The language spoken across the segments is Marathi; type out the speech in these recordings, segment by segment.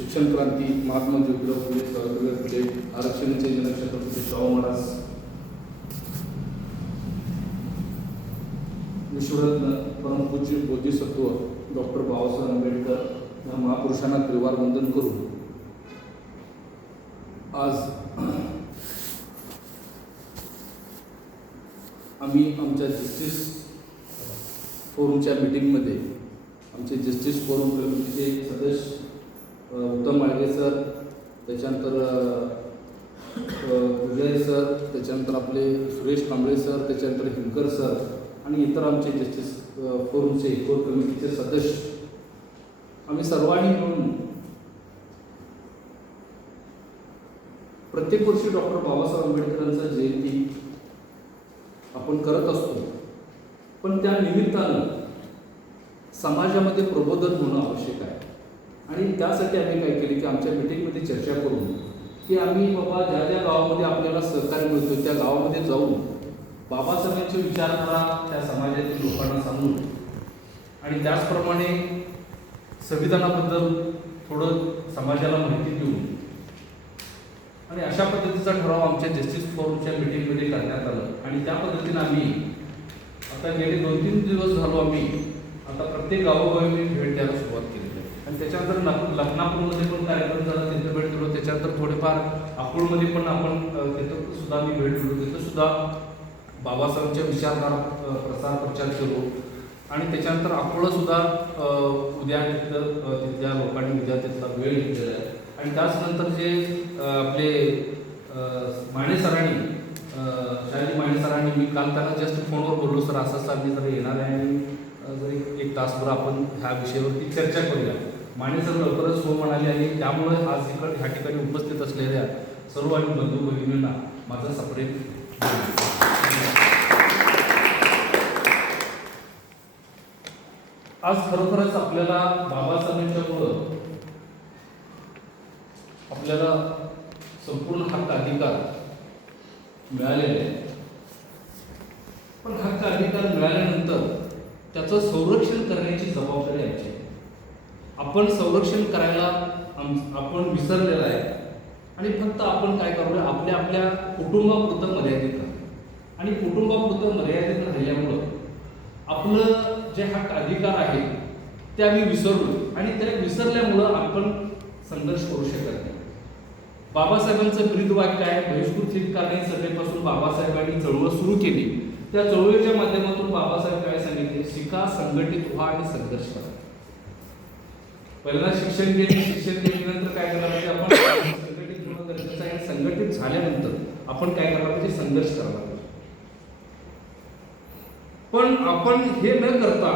शिक्षण क्रांती महात्मा ज्योतिराव फुले सावित्रीबाई फुले आरक्षणाचे जनक छत्रपती शाहू महाराज विश्वरत्न परमपूज्य बोधिसत्व डॉक्टर बाबासाहेब आंबेडकर या महापुरुषांना त्रिवार वंदन करून आज आम्ही आमच्या जस्टिस फोरमच्या मीटिंगमध्ये आमचे जस्टिस फोरम कमिटीचे सदस्य उत्तम माळगे सर, त्याच्यानंतर विजय सर, त्याच्यानंतर आपले सुरेश कांबळे सर, त्याच्यानंतर हिमकर सर आणि इतर आमचे जस्टिस फोरमचे कोर कमिटीचे सदस्य आम्ही सर्वांनी मिळून प्रत्येक वर्षी डॉक्टर बाबासाहेब आंबेडकरांचा जयंती आपण करत असतो, पण त्या निमित्तानं समाजामध्ये प्रबोधन होणं आवश्यक आहे. आणि त्यासाठी आम्ही काय केले की आमच्या मीटिंगमध्ये चर्चा करून की आम्ही बाबा ज्या ज्या गावामध्ये आपल्याला सहकार्य मिळतो त्या गावामध्ये जाऊन बाबासाहेबांचे विचारधारा त्या समाजातील लोकांना सांगून आणि त्याचप्रमाणे संविधानाबद्दल थोडं समाजाला माहिती देऊन आणि अशा पद्धतीचा ठराव आमच्या जस्टिस फोरमच्या मीटिंगमध्ये करण्यात आलं. आणि त्या पद्धतीनं आम्ही आता गेले 2-3 दिवस झालो आम्ही आता प्रत्येक गावोगावी भेट द्यायला सुरुवात केली आहे. आणि त्याच्यानंतर लखनापूरमध्ये पण कार्यक्रम झाला, तिथे भेट दिलो. त्याच्यानंतर थोडेफार अकोलमध्ये पण आपण तिथं सुद्धा आम्ही भेट दिलो. तिथं सुद्धा बाबासाहेबांच्या विचारधारा प्रसार प्रचार केलो. आणि त्याच्यानंतर अकोला सुद्धा उद्या तिथल्या लोकांनी उद्या तिथला वेळ घेतलेला आहे. आणि त्याचनंतर जे आपले माने सरांनी शाहिद माने सरांनी मी काल त्यांना जस्ट फोनवर बोललो, सर असं आम्ही जरा येणार आहे आणि जरी एक तासभर आपण ह्या विषयावरती चर्चा करूया. माने सर लवकरच हो म्हणाले आणि त्यामुळे आज ह्या ठिकाणी उपस्थित असलेल्या सर्व आणि बंधू भगिनींना माझा सप्रेम. आज खरोखरच आपल्याला बाबासाहेबांच्यामुळं आपल्याला संपूर्ण हक्क अधिकार मिळालेले आहे. पण हक्क अधिकार मिळाल्यानंतर त्याचं संरक्षण करण्याची जबाबदारी आमची आहे. आपण संरक्षण करायला आपण विसरलेलं आहे आणि फक्त आपण काय करू आपल्या आपल्या कुटुंबापुरतं मर्यादित राहतो. आणि कुटुंबापुरतं मर्यादित राहिल्यामुळं आपलं जे हक्क अधिकार आहे ते आम्ही विसरलो आणि त्या विसरल्यामुळं आपण संघर्ष करू शकत नाही. बाबासाहेबांचं ब्रीदवाक्य आहे, बहिष्कृत हितकारणी सभेपासून बाबासाहेबांनी चळवळ सुरू केली. त्या चळवळीच्या माध्यमातून बाबासाहेब काय सांगितले, शिका, संघटित व्हा आणि संघर्ष करा. पहिल्यांदा शिक्षण घेतल्यानंतर काय करायला पाहिजे, आपण संघटित होणं गरजेचं आहे. संघटित झाल्यानंतर आपण काय करायला पाहिजे, संघर्ष करायला पाहिजे. पण आपण हे न करता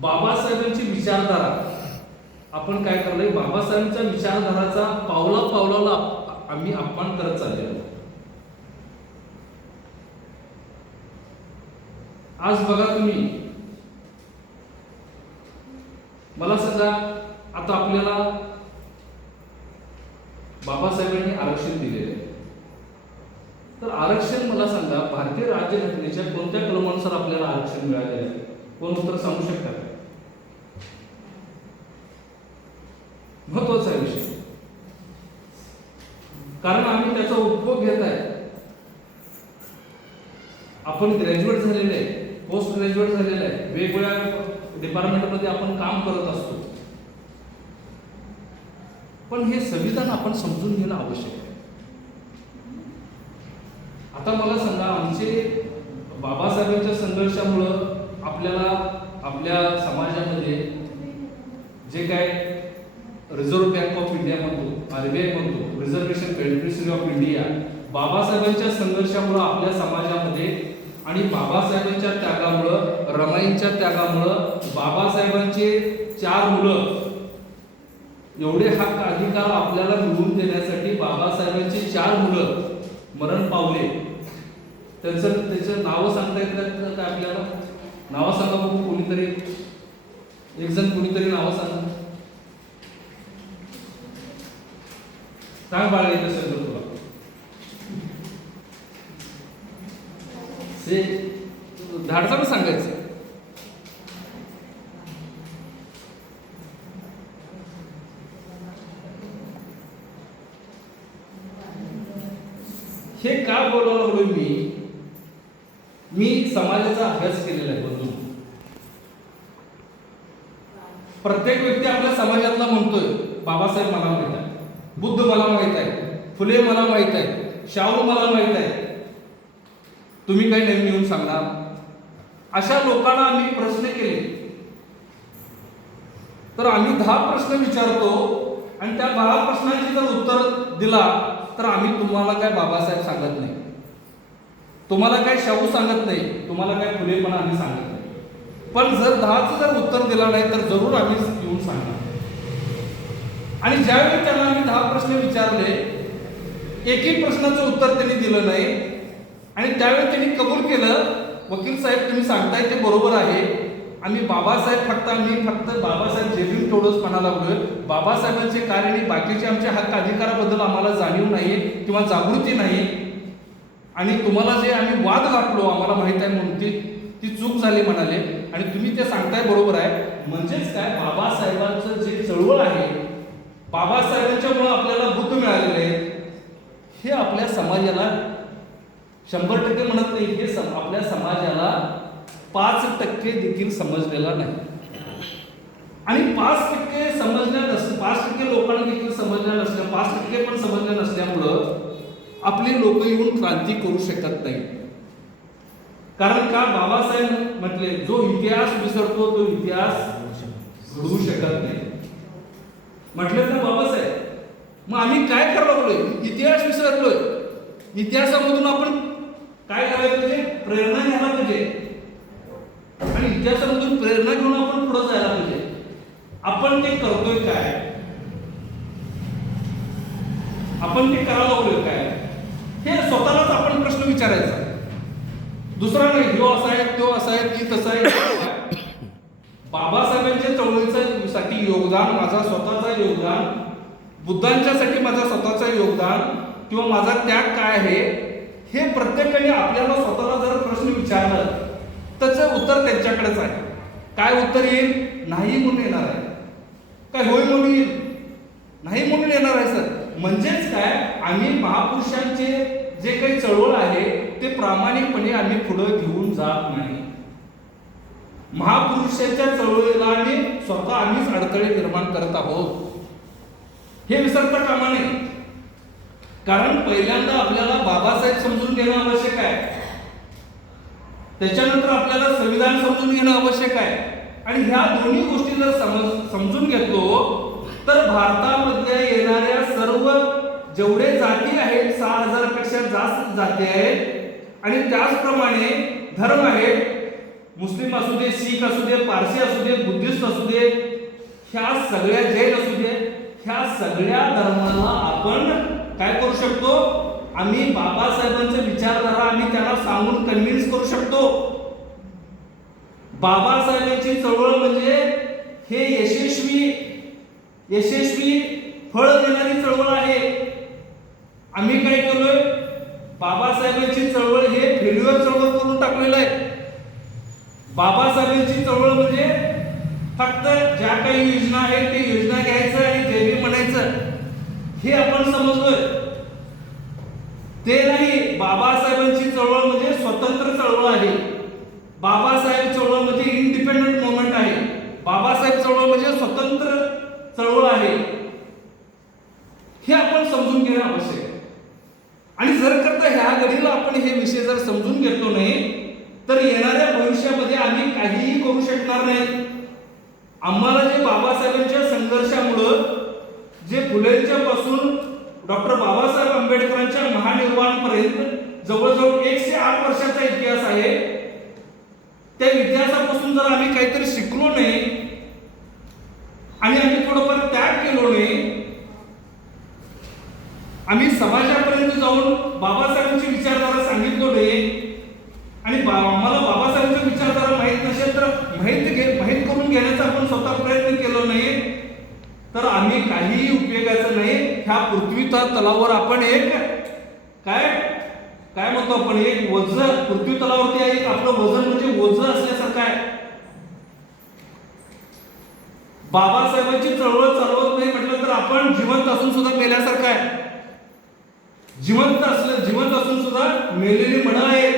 बाबासाहेबांची विचारधारा आपण काय करलोय, बाबासाहेबांच्या विचारधाराचा पावला पावलाला आम्ही अपमान करत चाललेलो. आज बघा तुम्ही, मला सांगा, आता आपल्याला बाबासाहेबांनी आरक्षण दिलेले आहे, तर आरक्षण मला सांगा भारतीय राज्यघटनेच्या कोणत्या कलमानुसार आपल्याला आरक्षण मिळाले आहे? कोण उत्तर सांगू शकतात? महत्वाचा विषय, कारण आम्ही त्याचा उपभोग घेत आहे. आपण ग्रॅज्युएट झालेले आहे, पोस्ट ग्रॅज्युएट झालेले आहे, वेगवेगळ्या डिपार्टमेंटमध्ये आपण काम करत असतो. पण हे संविधान आपण समजून घेणं आवश्यक आहे. आता मला सांगा, आमचे बाबासाहेबांच्या संघर्षामुळं आपल्याला आपल्या समाजामध्ये जे काय रिझर्व्ह बँक ऑफ इंडिया म्हणतो, RBI म्हणतो, रिझर्वेशन बेनिफिशरी ऑफ इंडिया, बाबासाहेबांच्या संघर्षामुळं आपल्या समाजामध्ये आणि बाबासाहेबांच्या त्यागामुळं, रमाईंच्या त्यागामुळं बाबासाहेबांचे 4 मुलं एवढे हक्क अधिकार आपल्याला मिळवून देण्यासाठी बाबासाहेबांची 4 मुलं मरण पावले. त्याचं नावं सांगता येतात का आपल्याला? नावं सांगा बघू, कोणीतरी एक जण कोणीतरी नावं सांगा. काय बाळा येत असेल तर तुला ते धाडसानं सांगायचं. हे का बोलायला लागलोय मी समाजाचा अभ्यास केलेला आहे बघून. प्रत्येक व्यक्ती आपल्या समाजातला म्हणतोय बाबासाहेब मला माहित आहे, बुद्ध मला माहित आहे, फुले मला माहित आहे, शाहू मला माहित आहे. तुम्ही काही नवीन येऊन सांगणार? अशा लोकांना आम्ही प्रश्न केले तर आम्ही 10 प्रश्न विचारतो आणि त्या 10 प्रश्नांची जर उत्तर दिला तर आम्ही तुम्हाला काय बाबासाहेब सांगत नाही, तुम्हाला काय शाहू सांगत नाही, तुम्हाला काय फुले पण आम्ही सांगत नाही. पण जर 10चं जर उत्तर दिला नाही तर जरूर आम्ही येऊन सांगणार. आणि ज्यावेळी त्यांना आम्ही 10 प्रश्न विचारले, एकही प्रश्नाचं उत्तर त्यांनी दिलं नाही आणि त्यावेळी त्यांनी कबूल केलं, वकील साहेब तुम्ही सांगताय ते बरोबर आहे, आम्ही फक्त बाबासाहेब जेबीन तेवढंच म्हणायला लागलोय, बाबासाहेबांचे कार्य आणि बाकीचे आमच्या हक्क अधिकाराबद्दल आम्हाला जाणीव नाही किंवा जागृती नाही. आणि तुम्हाला जे आम्ही वाद घातलो आम्हाला माहित आहे म्हणून ती चूक झाली म्हणाले. आणि तुम्ही ते सांगताय बरोबर आहे. म्हणजेच काय, बाबासाहेबांचं जे चळवळ आहे, बाबासाहेबांच्यामुळे आपल्याला बुद्ध मिळालेले आहे, हे आपल्या समाजाला 100% म्हणत नाही, हे आपल्या समाजाला 5% देखील समजलेला नाही. आणि 5% समजल्या 5% लोकांना देखील समजल्या नसल्या, 5% पण समजल्या नसल्यामुळं आपले लोक येऊन क्रांती करू शकत नाही. कारण का, बाबासाहेब म्हटले जो इतिहास विसरतो तो इतिहास घडवू शकत नाही म्हटले ना बाबासाहेब. मग आम्ही काय करायला लागलोय? इतिहास विसरलोय. इतिहासामधून आपण काय करायला पाहिजे? प्रेरणा घ्यायला पाहिजे आणि इतिहासामधून प्रेरणा घेऊन आपण पुढे जायला पाहिजे. आपण ते करतोय काय? आपण ते करायला लागलोय काय? हे स्वतःलाच आपण प्रश्न विचारायचा. दुसरा नाही, ह्यो असा आहे, तो असा आहे, ती तसा आहे. बाबासाहेबांच्या चळवळीसाठी योगदान, माझा स्वतःचा योगदान, बुद्धांच्यासाठी माझा स्वतःचा योगदान किंवा माझा त्याग काय आहे, हे प्रत्येकाने आपल्याला स्वतःला जर प्रश्न विचारलं त्याचं उत्तर त्यांच्याकडेच आहे. काय उत्तर येईल? नाही म्हणून येणार आहे. काय होय म्हणून येईल? नाही म्हणून येणार आहे सर. म्हणजेच काय, आम्ही महापुरुषांचे जे काही चळवळ आहे ते प्रामाणिकपणे आम्ही पुढे घेऊन जात नाही. महापुरुषांच्या चळवळीला आम्हीच अडथळे निर्माण करत आहोत, हे विसरता कामा नये. कारण पहिल्यांदा आपल्याला बाबासाहेब समजून घेणं आवश्यक आहे, त्याच्यानंतर आपल्याला संविधान समजून घेणं आवश्यक आहे. आणि ह्या दोन्ही गोष्टी जर समजून घेतलो तर भारतामध्ये येणाऱ्या सर्व जेवढे जाती आहेत, 6000 पेक्षा जास्त जाती आहेत आणि त्याचप्रमाणे धर्म आहेत, मुस्लिम असू दे, शीख असू दे, पारसी असू दे, बुद्धिस्ट असू दे, ह्या सगळ्या, जैन असू दे, ह्या सगळ्या धर्माला आपण काय करू शकतो? आम्ही बाबासाहेबांचे विचारधारा आम्ही त्यांना सांगून कन्व्हिन्स करू शकतो. बाबासाहेबांची चळवळ म्हणजे हे यशस्वी फळ देणारी चळवळ आहे. आम्ही काय केलोय? बाबासाहेबांची चळवळ हे फेल्युअर चळवळ करून टाकलेलं आहे. बाबासाहेबांची चळवळ म्हणजे फक्त ज्या काही योजना आहेत ते योजना घ्यायचं आणि जे बी म्हणायचं, हे आपण समजलोय. ते नाही. बाबासाहेबांची चळवळ म्हणजे स्वतंत्र चळवळ आहे. बाबासाहेब चळवळ म्हणजे इंडिपेंडंट मूवमेंट आहे. बाबासाहेब चळवळ म्हणजे स्वतंत्र चळवळ आहे. हे आपण समजून घेणं आवश्यक आहे. आणि जर करता ह्या घडीला आपण हे विषय जर समजून घेतो नाही तर येणाऱ्या भविष्यामध्ये आम्ही काहीही करू शकणार नाही. आम्हाला जे बाबासाहेबांच्या संघर्षामुळं, जे फुलेंच्या पासून डॉक्टर बाबासाहेब आंबेडकरांच्या महानिर्वाणापर्यंत जवळजवळ 108 वर्षाचा इतिहास आहे, त्या इतिहासापासून जर आम्ही काहीतरी शिकलो नाही आणि आम्ही थोडंफार त्याग केलो नाही, आम्ही समाजापर्यंत जाऊन बाबासाहेबांची विचारधारा सांगितलो नाही आणि आम्हाला बाबासाहेबांची विचारधारा माहीत नसेल तर माहीत करून घेण्याचा आपण स्वतः प्रयत्न केलो नाही तर आम्ही काहीही उपयोगाचं नाही. ह्या पृथ्वीच्या तलावर आपण एक काय म्हणतो आपण, एक वज पृथ्वी तलावरती आहे, आपलं वजन म्हणजे वज असल्यासारखं आहे. बाबासाहेबांची चळवळ चालवत नाही म्हटलं तर आपण जिवंत असून सुद्धा मेल्यासारखं आहे. जिवंत असून सुद्धा मेलेली मनं आहेत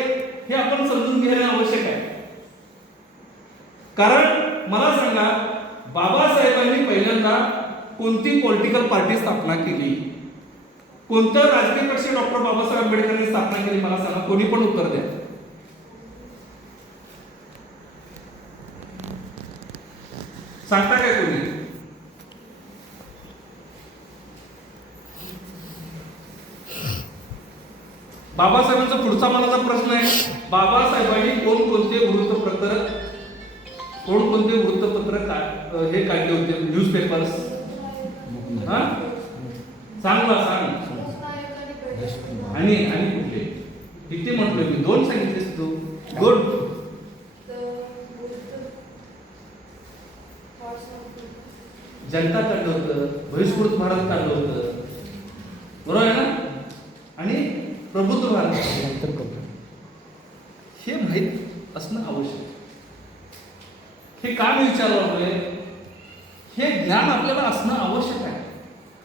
हे आपण समजून घेणे आवश्यक आहे. कारण मला सांगा, बाबासाहेबांनी पहिल्यांदा कोणती पॉलिटिकल पार्टी स्थापना केली? कोणतं राजकीय पक्ष डॉक्टर बाबासाहेब आंबेडकरांनी स्थापना केली? मला सांगा, कोणी पण उत्तर द्या. सांगता काय कोणी? बाबासाहेबांचा पुढचा मनाचा प्रश्न आहे, बाबासाहेबांनी कोणकोणते वृत्तपत्र हे काढले होते, न्यूजपेपर्स? सांग मला, सांग. आणि कुठले? किती म्हटलं मी? 2 सांगितलेस तू. गुड. जनता काढलं होतं, बहिष्कृत भारत काढलं होतं, बरोबर आहे ना? आणि प्रबुद्ध भारत. हे माहीत असणं आवश्यक. हे का मी विचारलं? हे ज्ञान आपल्याला असणं आवश्यक आहे.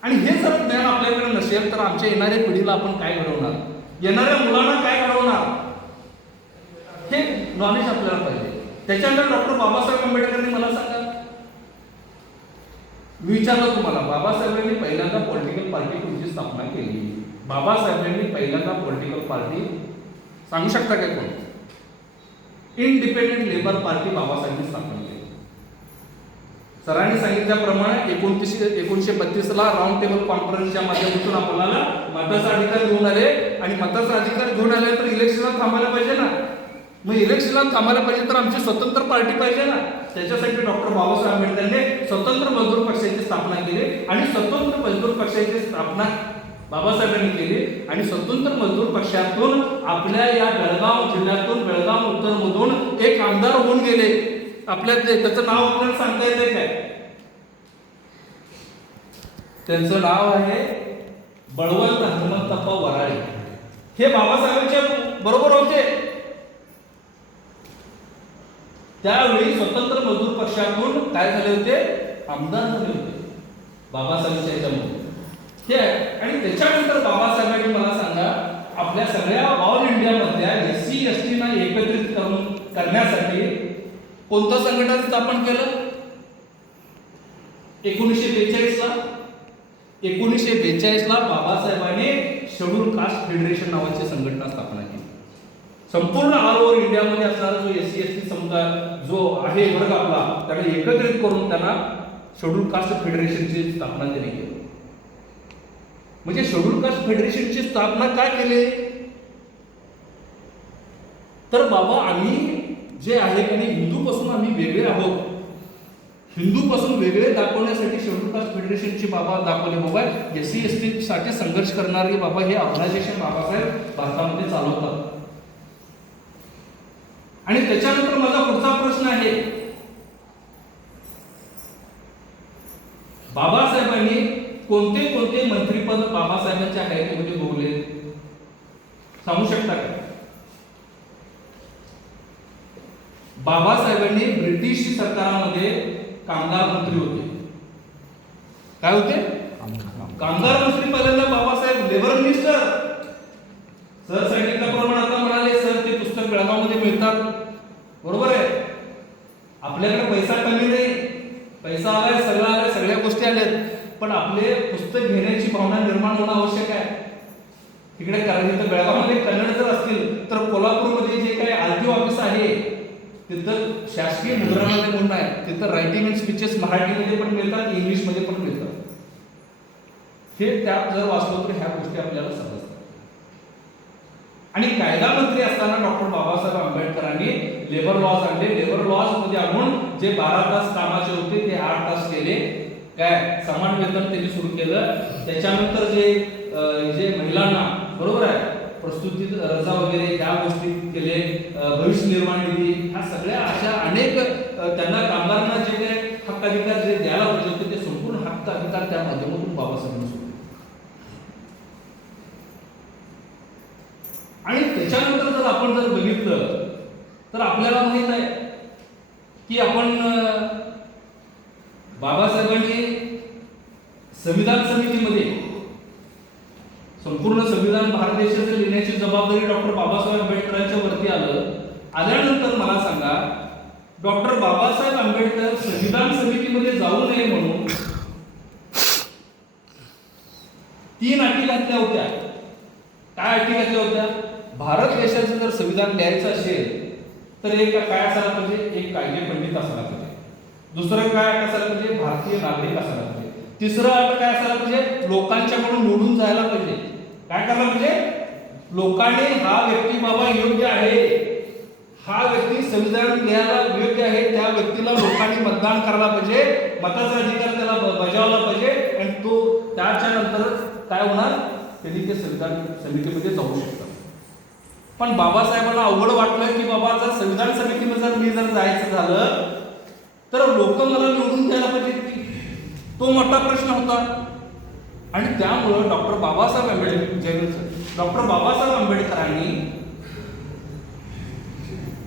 आणि हे जर ज्ञान आपल्याकडे नसेल तर आमच्या येणाऱ्या पिढीला आपण काय घडवणार? येणाऱ्या मुलांना काय घडवणार? हे नॉलेज आपल्याला पाहिजे. त्याच्यानंतर डॉक्टर बाबासाहेब आंबेडकरांनी मला सांगा, मी विचारलं तुम्हाला, बाबासाहेबांनी पहिल्यांदा पॉलिटिकल पार्टी कोणती स्थापना केली? बाबासाहेबांनी पहिल्यांदा पॉलिटिकल पार्टी सांगू शकता काय कोण? इंडिपेंडेंट लेबर पार्टी बाबासाहेबांनी स्थापना केली. सरांनी सांगितल्याप्रमाणे 1932 ला राऊंड टेबल कॉन्फरन्सच्या माध्यमातून आपल्याला मताचा अधिकार घेऊन आले. आणि मताचा अधिकार घेऊन आले तर इलेक्शनला थांबायला पाहिजे ना. मग इलेक्शनला थांबायला पाहिजे तर आमची स्वतंत्र पार्टी पाहिजे ना. त्याच्यासाठी डॉक्टर बाबासाहेब आंबेडकरांनी स्वतंत्र मजदूर पक्षाची स्थापना केली. आणि स्वतंत्र मजदूर पक्षाची स्थापना बाबासाहेबांनी केली. आणि स्वतंत्र मजदूर पक्षातून आपल्या या बेळगाव जिल्ह्यातून, बेळगाव उत्तरमधून एक आमदार होऊन गेले. आपल्या त्याचं नाव आपल्याला सांगता येते काय? त्यांचं नाव आहे बळवंत हनुमंतप्पा वराळे. हे बाबासाहेबांच्या बरोबर होते. त्यावेळी स्वतंत्र मजदूर पक्षातून काय झाले होते? आमदार झाले होते बाबासाहेबांच्या याच्यामध्ये. हे आणि त्याच्यानंतर बाबासाहेबांनी मला सांगा, आपल्या सगळ्या ऑल इंडियामधल्या SC ST ना एकत्रित करण्यासाठी कोणतं संघटन स्थापन केलं? 1942 ला. 1942 ला बाबासाहेबांनी शेड्यूल कास्ट फेडरेशन नावाची संघटना स्थापना केली. संपूर्ण ऑल ओव्हर इंडियामध्ये असणारा जो SC ST समुदाय जो आहे वर्ग आपला, त्याला एकत्रित करून त्यांना शेड्यूल कास्ट फेडरेशनची स्थापना त्यांनी केली. म्हणजे शेड्यूल कास्ट फेडरेशनची स्थापना काय केली? तर बाबा आम्ही जे आहे आणि हिंदूपासून आम्ही वेगळे आहोत, हिंदूपासून वेगळे दाखवण्यासाठी शेड्यूल कास्ट फेडरेशनची बाबा दाखवले. बाबा SC ST साठी संघर्ष करणारे बाबा हे ऑर्गनायझेशन बाबासाहेब भारतामध्ये चालवतात. आणि त्याच्यानंतर माझा पुढचा प्रश्न आहे, बाबासाहेबांनी कोणते कोणते मंत्रीपद बाबासाहेबांच्या हयातीमध्ये भोगले? सांगू शकता का? बाबासाहेबांनी ब्रिटिश सरकारामध्ये कामगार मंत्री होते. काय होते? कामगार मंत्री. पहिल्यांदा बाबासाहेब लेबर मिनिस्टर. सर सांगितल्याप्रमाणे आता म्हणाले, सर ते पुस्तक बेळगावमध्ये मिळतात, बरोबर आहे. आपल्याकडे पैसा कमी नाही, पैसा आलाय, सगळं आलाय, सगळ्या गोष्टी आल्यात, पण आपले पुस्तक घेण्याची भावना निर्माण होणं आवश्यक आहे. तिकडे इथं बेळगावमध्ये कन्नड जर असतील तर कोल्हापूरमध्ये जे काही RTO ऑफिस आहे तिथं शासकीय मुद्रणालय म्हणून आहे, तिथं रायटिंग अँड स्पीचेस मराठीमध्ये पण मिळतात, इंग्लिशमध्ये पण मिळतात. हे त्यात जर वाचलो तर ह्या गोष्टी आपल्याला समजतात. आणि कायदा मंत्री असताना डॉक्टर बाबासाहेब आंबेडकरांनी लेबर लॉज आणले. लेबर लॉज मध्ये आणून जे 12 तास कामाचे होते ते 8 तास केले. काय समान वेतन त्यांनी सुरू केलं. त्याच्यानंतर जे महिलांना, बरोबर आहे, प्रस्तुती रजा वगैरे ह्या गोष्टी केले. भविष्य निर्वाह निधी, ह्या सगळ्या अशा अनेक त्यांना कामगारांना जे काही हक्क अधिकार जे द्यायला पाहिजे होते ते संपूर्ण हक्क अधिकार त्या माध्यमातून बाबासाहेबांनी सुरू. आणि त्याच्यानंतर जर आपण जर बघितलं तर आपल्याला माहित आहे की आपण बाबासाहेबांनी संविधान संपूर्ण संविधान भारत देशाचं लिहिण्याची जबाबदारी डॉक्टर बाबासाहेब आंबेडकरांच्या वरती आल्यानंतर मला सांगा, डॉक्टर बाबासाहेब आंबेडकर संविधान समितीमध्ये जाऊ नये म्हणून 3 अटी घातल्या होत्या. काय अटी घातल्या होत्या? भारत देशाचं जर संविधान लिहायचं असेल तर एक काय असायला पाहिजे? एक कायदे पंडित असायला पाहिजे. दुसरं काय असायला पाहिजे? भारतीय नागरिक असायला पाहिजे. तिसरं अट काय असायला पाहिजे? लोकांच्याकडून निवडून जायला पाहिजे. काय करायला पाहिजे? लोकांनी हा व्यक्ती बाबा योग्य आहे, हा व्यक्ती संविधान लिहायला योग्य आहे, त्या व्यक्तीला लोकांनी मतदान करायला पाहिजे, मताचा अधिकार त्याला बजावला पाहिजे आणि तो त्याच्या नंतरच काय होणार? त्यांनी ते संविधान समितीमध्ये जाऊ शकतात. पण बाबासाहेबांना अवघड वाटलं की बाबा जर संविधान समितीमध्ये मी जर जायचं झालं तर लोक मला निवडून द्यायला पाहिजे. तो मोठा प्रश्न होता. आणि त्यामुळं डॉक्टर बाबासाहेब आंबेडकरांनी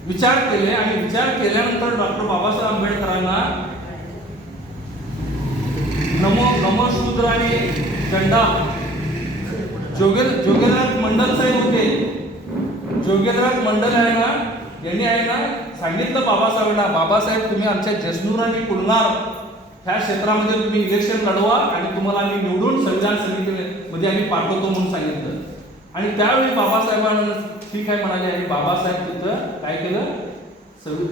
विचार केले आणि विचार केल्यानंतर डॉक्टर बाबासाहेब आंबेडकरांना नमशूद्र आणि झंडा जोगेंद्रनाथ मंडल साहेब होते. जोगेंद्रनाथ मंडल आहे ना, यांनी आहे ना सांगितलं बाबासाहेबांना, बाबासाहेब तुम्ही आमच्या जसनूर आणि कुलनार ह्या क्षेत्रामध्ये तुम्ही इलेक्शन लढवा आणि तुम्हाला आम्ही निवडून संविधान समितीमध्ये आम्ही पाठवतो म्हणून सांगितलं. आणि त्यावेळी बाबासाहेबांना ठीक आहे म्हणाले आणि बाबासाहेब तिथं काय केलं?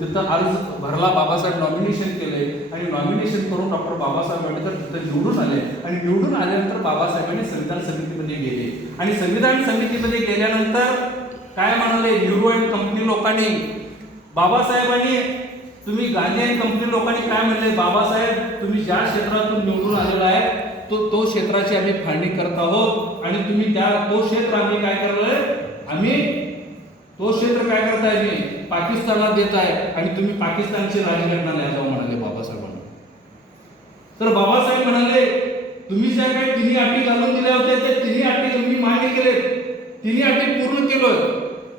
तिथं अर्ज भरला, बाबासाहेब नॉमिनेशन केले आणि नॉमिनेशन करून डॉक्टर बाबासाहेब आंबेडकर तिथं निवडून आले. आणि निवडून आल्यानंतर बाबासाहेबांनी संविधान समितीमध्ये गेले आणि संविधान समितीमध्ये गेल्यानंतर काय म्हणाले? न्यूरो अँड कंपनी लोकांनी, बाबासाहेबांनी, तुम्ही गांधी आणि कंपनी लोकांनी काय म्हणले? बाबासाहेब तुम्ही ज्या क्षेत्रातून निवडून आलेला आहे तो क्षेत्राची आम्ही फाळणी करत आहोत आणि तुम्ही तो क्षेत्र आम्ही काय करणार? आम्ही तो क्षेत्र काय करताय? मी पाकिस्तानला देत आहे आणि तुम्ही पाकिस्तानची राजघटना लिहा जाऊ म्हणाले बाबासाहेबांना. तर बाबासाहेब म्हणाले तुम्ही ज्या काही 3 अटी घालून दिल्या होत्या त्या 3 अटी तुम्ही मान्य केले, 3 अटी पूर्ण केलोय,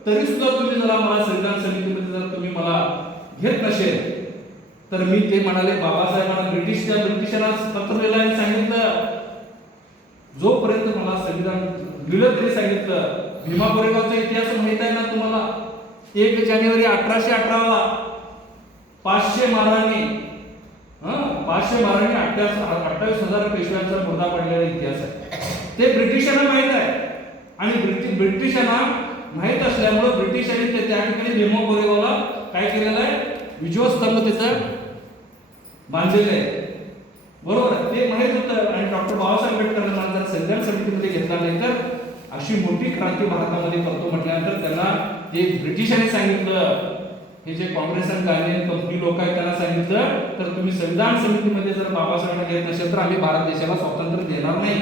तरी सुद्धा तुम्ही जर मला संविधान समितीमध्ये जर तुम्ही मला घेत नसेल तर मी ते म्हणाले बाबासाहेबांना ब्रिटिशांना पत्र लिहिलं आणि सांगितलं जोपर्यंत मला संविधान लिहिलं तरी सांगितलं. भीमा कोरेगावचा इतिहास माहित आहे ना तुम्हाला? 1 जानेवारी 1818 500 मारांनी 28,000 पेशव्यांचा मुर्दा पडलेला इतिहास आहे. ते ब्रिटिशांना माहित आहे आणि ब्रिटिशांना माहित असल्यामुळे ब्रिटिशांनी त्या ठिकाणी भीमा कोरेगावला काय केलेलं आहे? विजयस्तंभ तिथं बांधलेले आहे. बरोबर आहे, ते माहित होतं. आणि डॉक्टर बाबासाहेब आंबेडकरांना जर संविधान समितीमध्ये घेतला नाही तर अशी मोठी क्रांती भारतामध्ये करतो म्हटल्यानंतर त्यांना ते ब्रिटिशांनी सांगितलं, हे जे काँग्रेस आणि गांधी कंपनी लोक आहेत त्यांना सांगितलं तर तुम्ही संविधान समितीमध्ये जर बाबासाहेबांना घेत नसेल तर आम्ही भारत देशाला स्वातंत्र्य देणार नाही.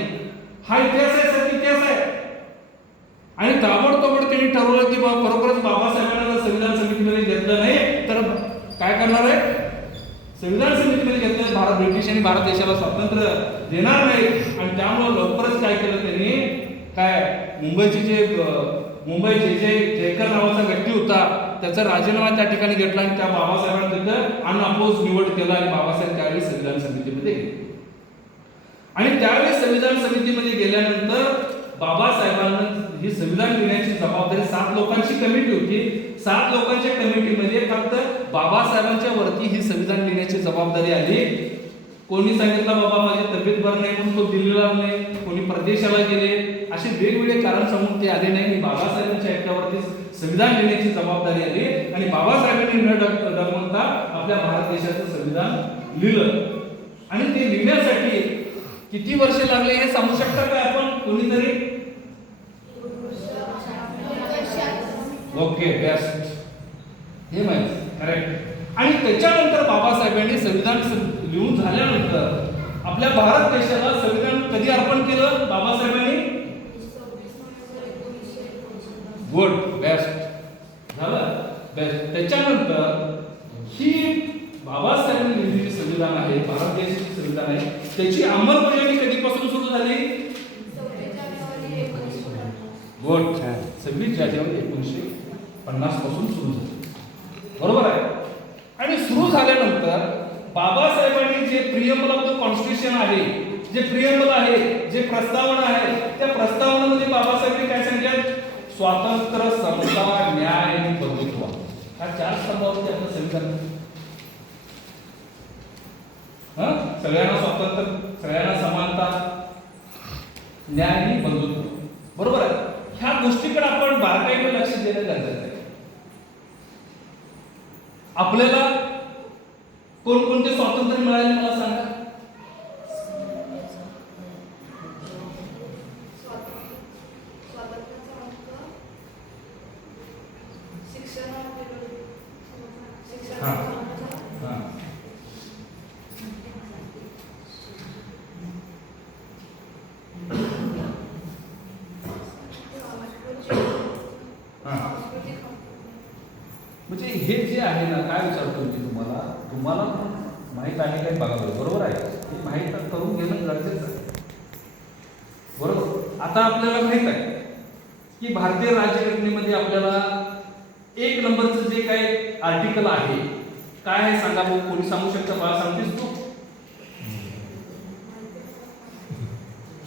हा इतिहास आहे, सत्य इतिहास आहे. आणि ताबडतोब त्यांनी ठरवलं की खरोखरच बाबासाहेबांना जर संविधान समितीमध्ये घेतलं नाही तर काय करणार आहे? संविधान समितीमध्ये घेतलं भारत ब्रिटिश आणि भारत देशाला स्वातंत्र्य देणार नाही. आणि त्यामुळे लवकरच काय केलं त्यांनी? काय मुंबईचे जे जयकर नावाचा व्यक्ती होता त्याचा राजीनामा त्या ठिकाणी घेतला आणि त्या बाबासाहेबांना तिथं अनअपोज निवड केला आणि बाबासाहेब त्यावेळी संविधान समितीमध्ये गेले. आणि त्यावेळी संविधान समितीमध्ये गेल्यानंतर बाबासाहेबांना ही संविधान लिहिण्याची जबाबदारी 7 लोकांची कमिटी होती. 7 लोकांच्या कमिटीमध्ये फक्त बाबासाहेबांच्या वरती ही संविधान लिहिण्याची जबाबदारी आली. कोणी सांगितलं बाबा माझी तब्येत बरं नाही म्हणून तो दिल्लीला नाही, कोणी प्रदेशाला गेले, असे वेगवेगळे कारण सांगून ते आले नाही. बाबासाहेबांच्या एकट्यावरती संविधान लिहिण्याची जबाबदारी आली आणि बाबासाहेबांनी न डगमगता आपल्या भारत देशाचं संविधान लिहिलं. आणि ते लिहिण्यासाठी किती वर्ष लागले हे सांगू शकता का आपण कोणीतरी? ओके, बेस्ट, हे माहिती करेक्ट. आणि त्याच्यानंतर बाबासाहेबांनी संविधान लिहून झाल्यानंतर आपल्या भारत देशाला संविधान कधी अर्पण केलं बाबासाहेबांनी? गुड, बेस्ट, झालं बेस्ट. त्याच्यानंतर ही बाबासाहेबांनी लिहिलेली संविधान आहे, भारत देशाचे संविधान आहे, त्याची अंमलबजावणी कधीपासून सुरू झाली? गुड, 26 जानेवारी 1950 पासून सुरू झाली. बरोबर आहे. आणि सुरू झाल्यानंतर बाबासाहेबांनी जे प्रियम्बल ऑफ द कॉन्स्टिट्यूशन आहे, जे प्रियंबल आहे, जे प्रस्तावना आहे, त्या प्रस्तावनेमध्ये बाबासाहेबांनी काय सांगितलं? स्वातंत्र्य, समता, न्याय आणि बंधुत्व. हा 4 स्तंभावरती आपलं संविधान. सगळ्यांना स्वातंत्र्य, सगळ्यांना समानता, न्याय आणि बंधुत्व. बरोबर आहे. ह्या गोष्टीकडे आपण बारकाईने लक्ष देणं गरजेचं आहे. आपल्याला कोणकोणते स्वातंत्र्य मिळाले मला सांगा. म्हणजे हे जे आहे ना, काय विचारतो मी तुम्हाला माहित आहे काय बघावं. बरोबर आहे. हे माहित करून घेणं गरजेचं आहे. बरोबर. आता आपल्याला माहित आहे की भारतीय राज्यघटनेमध्ये आपल्याला 1 नंबरचं जे काही आर्टिकल आहे, काय आहे सांगा भाऊ? कोणी सांगू शकतं? मला सांगतेस तू?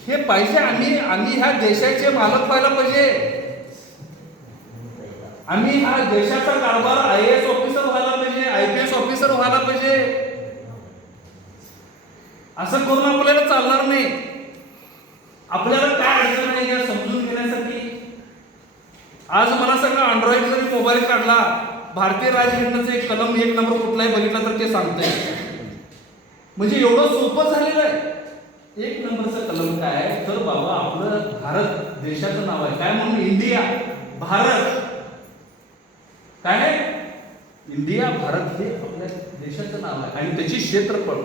हे पाहिजे. आम्ही ह्या देशाचे मालक व्हायला पाहिजे. आम्ही ह्या देशाचा कारभार IAS ऑफिसर व्हायला पाहिजे, IPS ऑफिसर व्हायला पाहिजे. असं करून आपल्याला चालणार नाही. आपल्याला काय अडचण आहे या समजून घेण्यासाठी आज मला सगळं अँड्रॉइड जरी मोबाईल काढला, भारतीय राज्यघटनेचं एक कलम 1 नंबर कुठलाही बघितला तर ते सांगतंय. म्हणजे एवढं सोपं झालेलं आहे. 1 नंबरचं कलम काय आहे तर बाबा आपलं भारत देशाचं नाव आहे. काय म्हणून? इंडिया, भारत. काय आहे? इंडिया, भारत हे आपल्या देशाचं नाव आहे. आणि त्याची क्षेत्रफळ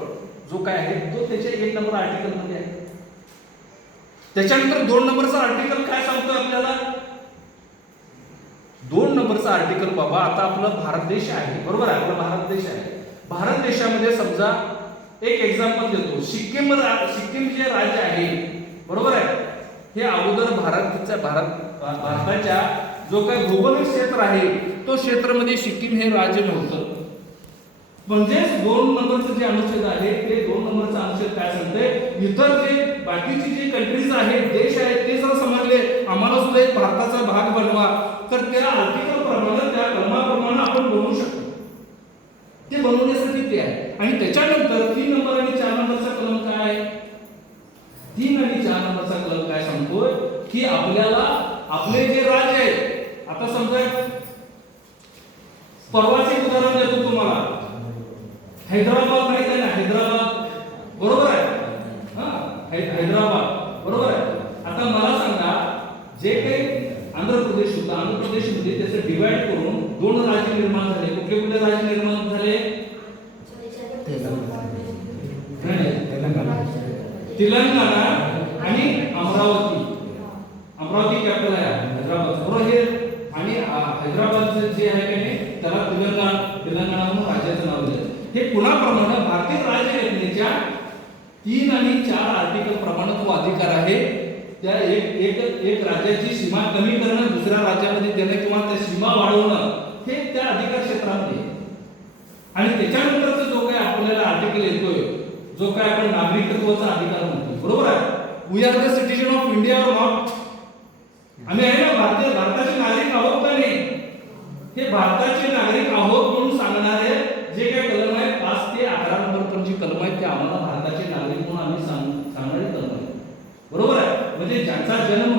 जो काय आहे तो त्याच्या 1 नंबर आर्टिकल मध्ये आहे. त्याच्यानंतर 2 नंबरचा आर्टिकल काय सांगतोय आपल्याला? 2 नंबरचा आर्टिकल बाबा आता आपला भारत देश आहे. बरोबर आहे. आपला भारत देश आहे. भारत देशामध्ये समजा एक एक्झाम्पल देतो. सिक्कीम जे राज्य आहे, बरोबर आहे, हे अगोदर भारताच्या जो काही भौगोलिक क्षेत्र आहे तो क्षेत्रामध्ये सिक्कीम हे राज्य नव्हतं. म्हणजे 2 नंबरचं जे अनुच्छेद आहे ते 2 नंबरचा अनुच्छेद काय सांगते? इतर जे बाकीचे जे कंट्रीज आहेत, देश आहेत, ते जर समजले आम्हाला सुद्धा एक भारताचा भाग बनवा, तर त्या आर्टिकल प्रमाणे, त्या कलमाप्रमाणे आपण बनवू शकतो. ते बनवण्यासाठी ते आहे. आणि त्याच्यानंतर 3 नंबर आणि 4 नंबरचा कलम काय आहे? 3 आणि 4 नंबरचा कलम काय सांगतोय की आपल्याला आपले जे राज्य आहे, आता समजा परवाचे उदाहरण देतो तुम्हाला. हैदराबाद माहित आहे ना? हैदराबाद, बरोबर आहे. हैदराबाद, बरोबर आहे. आता मला सांगा, जे काही आंध्र प्रदेश होता, आंध्र प्रदेशमध्ये त्याचं डिवाइड करून 2 राज्य निर्माण झाले. कुठले कुठले राज्य निर्माण झाले? तेलंगणा आणि अमरावती. अमरावती कॅपिटल आहे हैदराबाद, बरोबर. हे आणि हैदराबाद जे आहे की नाही त्याला तेलंगणा म्हणून राज्याचं नाव दिलं. हे पुन्हाप्रमाणे भारतीय राज्यघटनेच्या 3 आणि 4 आर्टिकल प्रमाणे तो अधिकार आहे. त्या एक राज्याची सीमा कमी करणं, दुसऱ्या राज्यामध्ये देणं किंवा त्या सीमा वाढवणं हे त्या अधिकार क्षेत्रामध्ये. आणि त्याच्यानंतरचा जो काही आपल्याला आर्टिकल येतोय, जो काय आपण नागरिकत्वाचा अधिकार म्हणतो, बरोबर आहे. We are the citizen of India और नॉट. आम्ही आहे ना भारताचे नागरिक आहोत का नाही? हे भारताचे नागरिक आहोत म्हणून सांगणारे जे काही कलम आहे 5 ते 11 नंबर पर्यंत जी कलम आहे ते आम्हाला भारताचे नागरिक म्हणून आम्ही सांगणारे कलम आहे. बरोबर आहे. म्हणजे ज्यांचा जन्म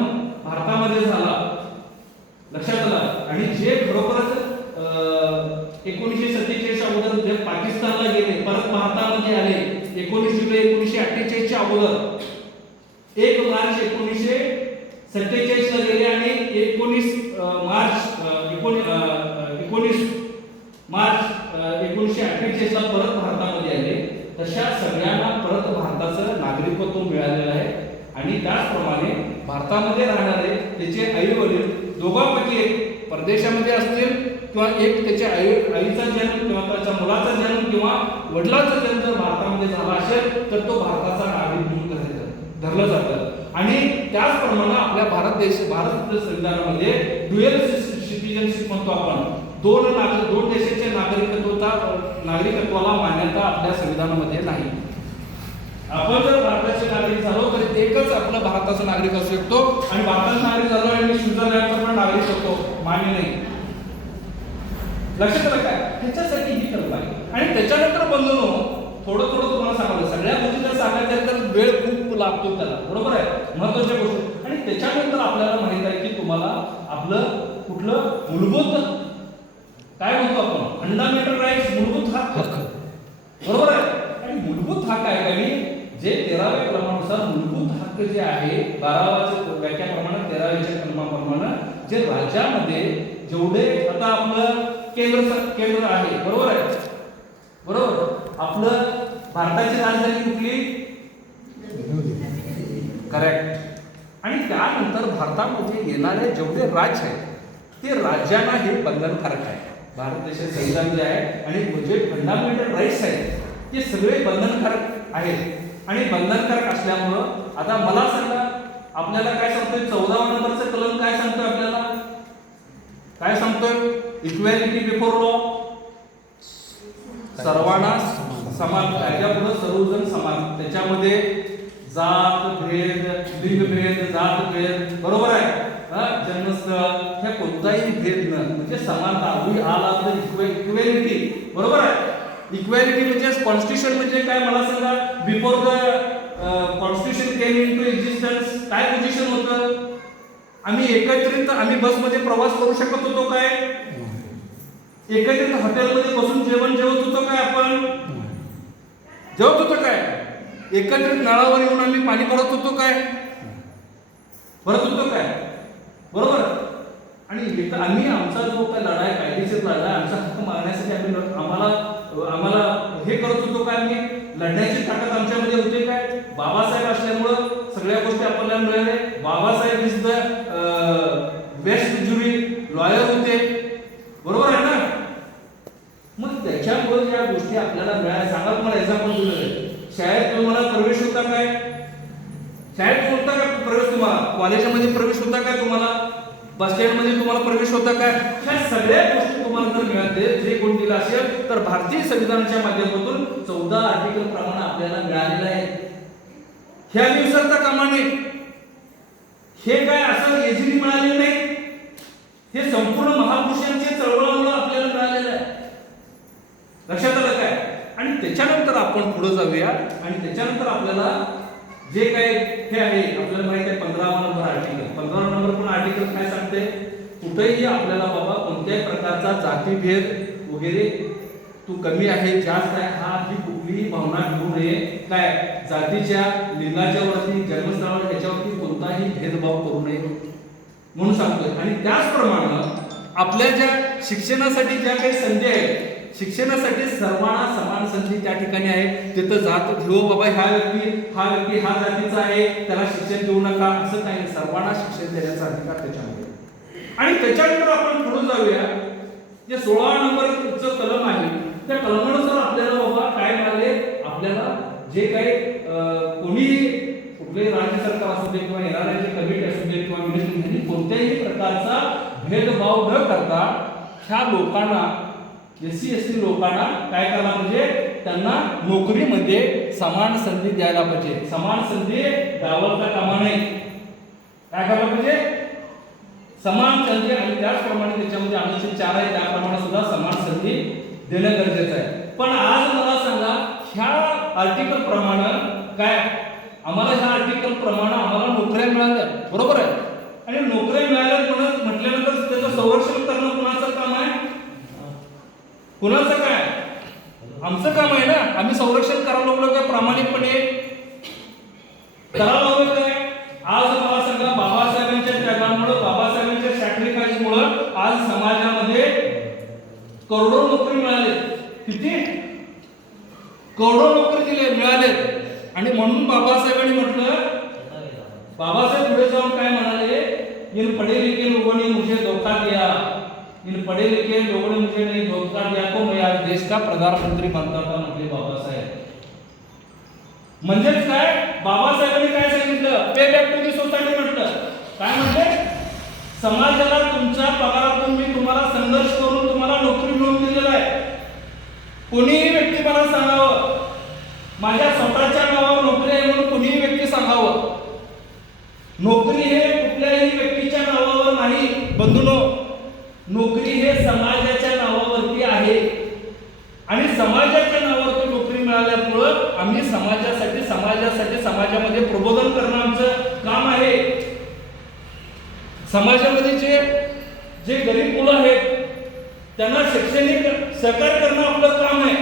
भारतामध्ये झाला, लक्षात आला, आणि जे खरोखरच 1947 अगोदर जे पाकिस्तानला गेले, परत भारतामध्ये आले 19 जुलै 1948 च्या अगोदर, 1 मार्च 1947 ला गेले आणि 19 मार्च 1948 ला परत भारतामध्ये आले. तशा सगळ्यांना परत भारताचं नागरिकत्व मिळालेलं आहे. आणि त्याचप्रमाणे भारतामध्ये राहणारे त्याचे आई वडील दोघांपैकी एक परदेशामध्ये असतील किंवा एक त्याच्या आईचा जन्म किंवा त्याच्या मुलाचा जन्म किंवा वडिलांचा जन्म जर भारतामध्ये झाला असेल तर तो भारताचा नागरिक म्हणून धरलं जातं. आणि त्याचप्रमाणे आपल्या भारत संविधानामध्ये ड्युअल सिटिझनशिप म्हणतो आपण. 2 देशाच्या नागरिकत्वाला मान्यता आपल्या संविधानामध्ये नाही. आपण जर भारताचे नागरिक एकच आपला भारताचा नागरिक असू शकतो आणि भारताचा नागरिक झालो आणि मी स्वित्झर्लंडचा पण नागरिक होतो मान्य नाही. लक्षात आलं काय? ह्याच्यासाठी ही कल्पना आहे. आणि त्याच्यानंतर बंधनो थोडं थोडं तुम्हाला सांगायचं, सगळ्या गोष्टी जर सांगायच्या तर वेळ खूप लागतो त्याला, बरोबर आहे, महत्वाच्या गोष्टी. आणि त्याच्यानंतर आपल्याला माहित आहे की तुम्हाला आपलं कुठलं मूलभूत काय म्हणतो आपण, फंडामेंटल राईट्स, मूलभूत हक्क, बरोबर आहे. आणि मूलभूत हक्क आहे आणि जे 13व्या कलमानुसार मूलभूत हक्क जे आहे 12व्या व्याख्याप्रमाणे 13व्या कलमाप्रमाणे जे राज्यामध्ये जेवढे आता आपलं केंद्र आहे, बरोबर आहे, बरोबर, आपलं भारताची राजधानी कुठली, करेक्ट. आणि त्यानंतर भारतामध्ये येणारे जेवढे राज्य आहेत ते राज्यांना हे बंधनकारक आहे. भारत देशाचे संविधान जे आहे आणि जे फंडामेंटल राईट्स आहेत ते सगळे बंधनकारक आहेत. आणि बंधनकारक असल्यामुळं आता मला सांगा, आपल्याला काय सांगतोय 14 नंबरचं कलम काय सांगतोय, आपल्याला काय सांगतोय, इक्वॅलिटी बिफोर लॉ, सर्वांना समान कायद्यापुढे सर्वजण समान. त्याच्यामध्ये जात भेद, लिंगभेद, जात भेद, बरोबर आहे, जन्मस्थळ, ह्या कोणताही भेद न, म्हणजे समानता, we all are the equality, बरोबर आहे. इक्वॅलिटी म्हणजे कॉन्स्टिट्यूशन म्हणजे काय मला सांगा, before the constitution came into existence काय पोझिशन होतं, आम्ही एकत्रित आम्ही बसमध्ये प्रवास करू शकत होतो काय, एकत्रित हॉटेलमध्ये बसून जेवण जेवत होतो काय, आपण जेवत होतो काय, एकत्रित नळावर येऊन आम्ही पाणी भरत होतो काय, भरत होतो काय, बरोबर. आणि आम्ही आमचा जो काय लढा आहे, कायदेशीर लढा आहे, आमचा हक्क मागण्यासाठी आम्हाला हे करत होतो काय, आम्ही लढण्याची ताकद आमच्यामध्ये होते काय, बाबासाहेब असल्यामुळं सगळ्या गोष्टी आपल्याला मिळाल्या. Babasaheb is the best jury lawyer होते, बरोबर आहे ना. मग त्याच्यामुळे या गोष्टी आपल्याला मिळाल्या. सांगा तुम्हाला एक्झाम्पल दिलं, शाळेत तुम्हाला प्रवेश होता काय, शाळेत होता का प्रवेश, तुम्हाला कॉलेजमध्ये प्रवेश होता काय, तुम्हाला बस स्टँडमध्ये तुम्हाला प्रवेश होता काय, ह्या सगळ्या गोष्टी तुम्हाला जर मिळाले, जे कोण दिलं असेल तर भारतीय संविधानाच्या माध्यमातून 14 आर्टिकल प्रमाणे आपल्याला मिळालेलं आहे. हे आम्ही विसरता कामा नये. हे काय असं इझिली मिळाले नाही, हे संपूर्ण महापुरुषांची चळवळीमुळे आपल्याला मिळालेलं आहे. लक्षात आलं काय. आणि त्याच्यानंतर आपण पुढे जाऊया आणि त्याच्यानंतर आपल्याला जे काही हे आहे आपल्याला माहिती आहे 15 नंबर आर्टिकल. 15 नंबर पण आर्टिकल काय सांगते, कुठेही आपल्याला बाबा कोणत्याही प्रकारचा जातीभेद वगैरे तू कमी आहे जास्त आहे हा ही कुठलीही भावना घेऊ नये, काय जातीच्या लिंगाच्या वरती जन्मस्थळावर याच्यावरती कोणताही भेदभाव करू नये म्हणून सांगतोय. आणि त्याचप्रमाणे आपल्या ज्या शिक्षणासाठी ज्या काही संधी आहेत, शिक्षणासाठी सर्वांना समान संधी त्या ठिकाणी आहे. तिथं जात घेऊ बाबा ह्या व्यक्ती हा जातीचा आहे त्याला शिक्षण देऊ नका असं काही, सर्वांना शिक्षण देण्याचा अधिकार त्याच्यामध्ये. आणि त्याच्यानंतर आपण पुढे जाऊया, जे 16 नंबरचं कलम आहे त्या कलमानुसार आपल्याला बाबा काय मिळाले, आपल्याला जे काही कोणी कुठलेही राज्य सरकार असू दे किंवा येणारे कमिटी असू दे किंवा मिनिस्ट्री कोणत्याही प्रकारचा भेदभाव न करता ह्या लोकांना SC ST लोकांना काय करायला पाहिजे, त्यांना नोकरीमध्ये समान संधी द्यायला पाहिजे. समान संधी डावलता कामा नये, काय करायला पाहिजे, समान संधी. आणि त्याचप्रमाणे त्याच्यामध्ये अनुच्छेद 4 आहे त्याप्रमाणे सुद्धा समान संधी देणं गरजेचं आहे. पण आज मला सांगा ह्या आर्टिकल प्रमाणे काय, आम्हाला ह्या आर्टिकल प्रमाणे आम्हाला नोकऱ्या मिळाल्या, बरोबर आहे. आणि नोकऱ्या मिळाल्या म्हटल्यानंतर त्याचं संरक्षण करणं कुणाचं काम आहे, कुणाचं काय, आमचं काम आहे ना. आम्ही संरक्षण करायला लागलो काय, प्रामाणिकपणे करायला लागलो काय. आज मला सांगा बाबासाहेबांच्या त्यागामुळे, बाबासाहेबांच्या सॅक्रिफाईसमुळे आज समाजामध्ये करोडो नोकरी मिळाले. किती करोडो नोकरी मिळाले. आणि म्हणून बाबासाहेबांनी म्हटलं, बाबासाहेब पुढे जाऊन काय म्हणाले, इन पढ़े लिखे लोगों ने मुझे धोखा दिया, इन पढ़े लिखे लोगों ने मुझे नहीं धोखा दिया तो मैं आज देश का प्रधानमंत्री बनता था म्हटले बाबासाहेब. म्हणजेच काय, बाबासाहेबांनी काय सांगितलं, पे बॅक टू दी सोसायटी म्हटलं. काय म्हटले, समाजाला तुमच्या पगारातून मी तुम्हाला संघर्ष करून तुम्हाला नोकरी मिळवून दिलेला आहे. कोणीही व्यक्ती मला सांगावं माझ्या स्वतःच्या नावावर नोकरी आहे म्हणून कोणीही व्यक्ती सांगावं, समाजाच्या नावावरती आहे आणि समाजाच्या नावावरती नोकरी मिळाल्यामुळं आम्ही समाजासाठी समाजामध्ये प्रबोधन करणं आमचं काम आहे. समाजामध्ये जे गरीब मुलं आहेत त्यांना शैक्षणिक सहकार्य करणं आपलं काम आहे.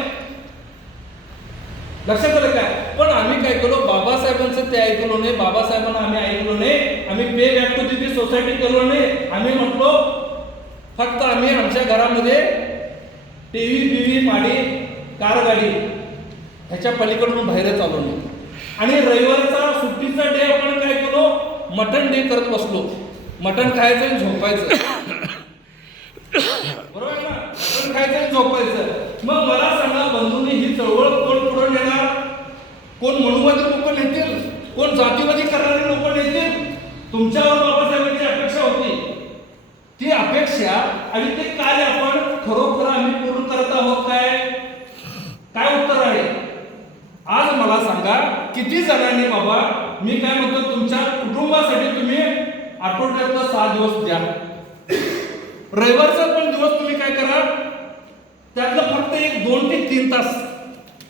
लक्षात आलं काय? पण आम्ही काय केलो, बाबासाहेबांचं ते ऐकलो नाही, बाबासाहेबांना आम्ही ऐकलो नाही, आम्ही पे बॅक टू दी सोसायटी केलो नाही. आम्ही म्हटलो फक्त आम्ही आमच्या घरामध्ये टीव्ही बीव्ही पाडी कार गाडी ह्याच्या पलीकडून बाहेरच आलो नाही. आणि रविवारचा सुट्टीचा डे आपण काय केलो, मटण डे करत बसलो. मटण खायचं आणि झोपायचं. बरोबर ना? मटण खायचं आणि झोपायचं. मग मला सांगा बंधूंनी, ही चळवळ कोण पुढे नेणार? कोण मनुवादी लोक नेतील, कोण जातीवादी करणारे लोक नेतील? तुमच्यावर बाबासाहेबांची अपेक्षा होती. ती अपेक्षा आणि ते कार्य आपण खरोखर आम्ही पूर्ण करत आहोत काय उत्तर आहे? आज मला सांगा किती जणांनी, बाबा मी काय म्हणतो, तुमच्या कुटुंबासाठी तुम्ही आठवड्यातला 6 दिवस द्या, रविवारचा पण दिवस तुम्ही काय करा, त्यातलं फक्त 2 ते 3 तास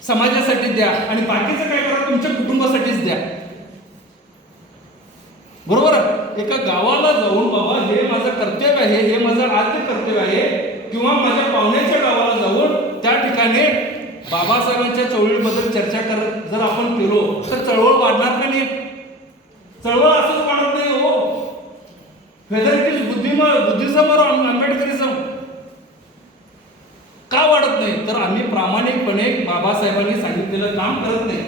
समाजासाठी द्या आणि बाकीचं काय करा तुमच्या कुटुंबासाठीच द्या. बरोबर? एका गावाला जाऊन बाबा हे माझं कर्तव्य आहे, हे माझं आद्य कर्तव्य आहे, किंवा माझ्या पाहुण्याच्या गावाला जाऊन त्या ठिकाणी बाबासाहेबांच्या चळवळीबद्दल चर्चा करत जर आपण केलो तर चळवळ वाढणार का नाही? चळवळ असंच वाढत नाही हो. वेदर इट इज बुद्धिझम और आंबेडकरिझम का वाढत नाही? तर आम्ही प्रामाणिकपणे बाबासाहेबांनी सांगितलेलं काम करत नाही.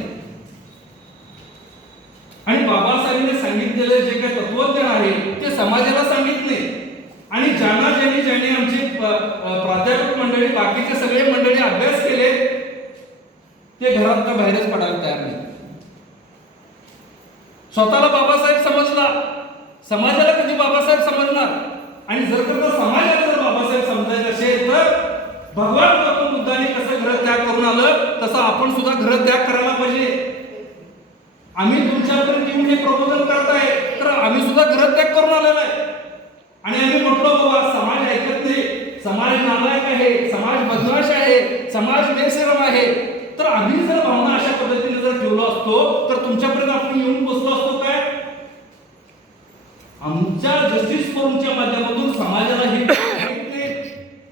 आणि बाबासाहेबांनी सांगितलेले जे काही तत्वज्ञान आहे ते समाजाला सांगितले. आणि ज्यांनी आमची प्राध्यापक मंडळी, बाकीचे सगळे मंडळी अभ्यास केले ते घरात का बाहेरच पडायला तयार नाही. स्वतःला बाबासाहेब समजला, समाजाला कधी बाबासाहेब समजणार? आणि जर का समाजाला जर बाबासाहेब समजायचं असेल तर भगवान गौतम बुद्धांनी कसं ग्रहत्याग करून आलं तसं आपण सुद्धा ग्रहत्याग करायला पाहिजे. आम्ही तुमच्यापर्यंत येऊन हे प्रबोधन करताय तर आम्ही सुद्धा ग्रहत्याग करून आलेलो आहे. आणि आम्ही म्हटलो बाबा समाज ऐकत नाही, समाज नालायक आहे, समाज बदमाश आहे, समाज बेशरम आहे, तर आम्ही जर भावना अशा पद्धतीने जर ठेवलो असतो तर तुमच्यापर्यंत आपण येऊन पोहोचलो असतो काय? आमच्या जस्टिस फोरमच्या माध्यमातून समाजाला हे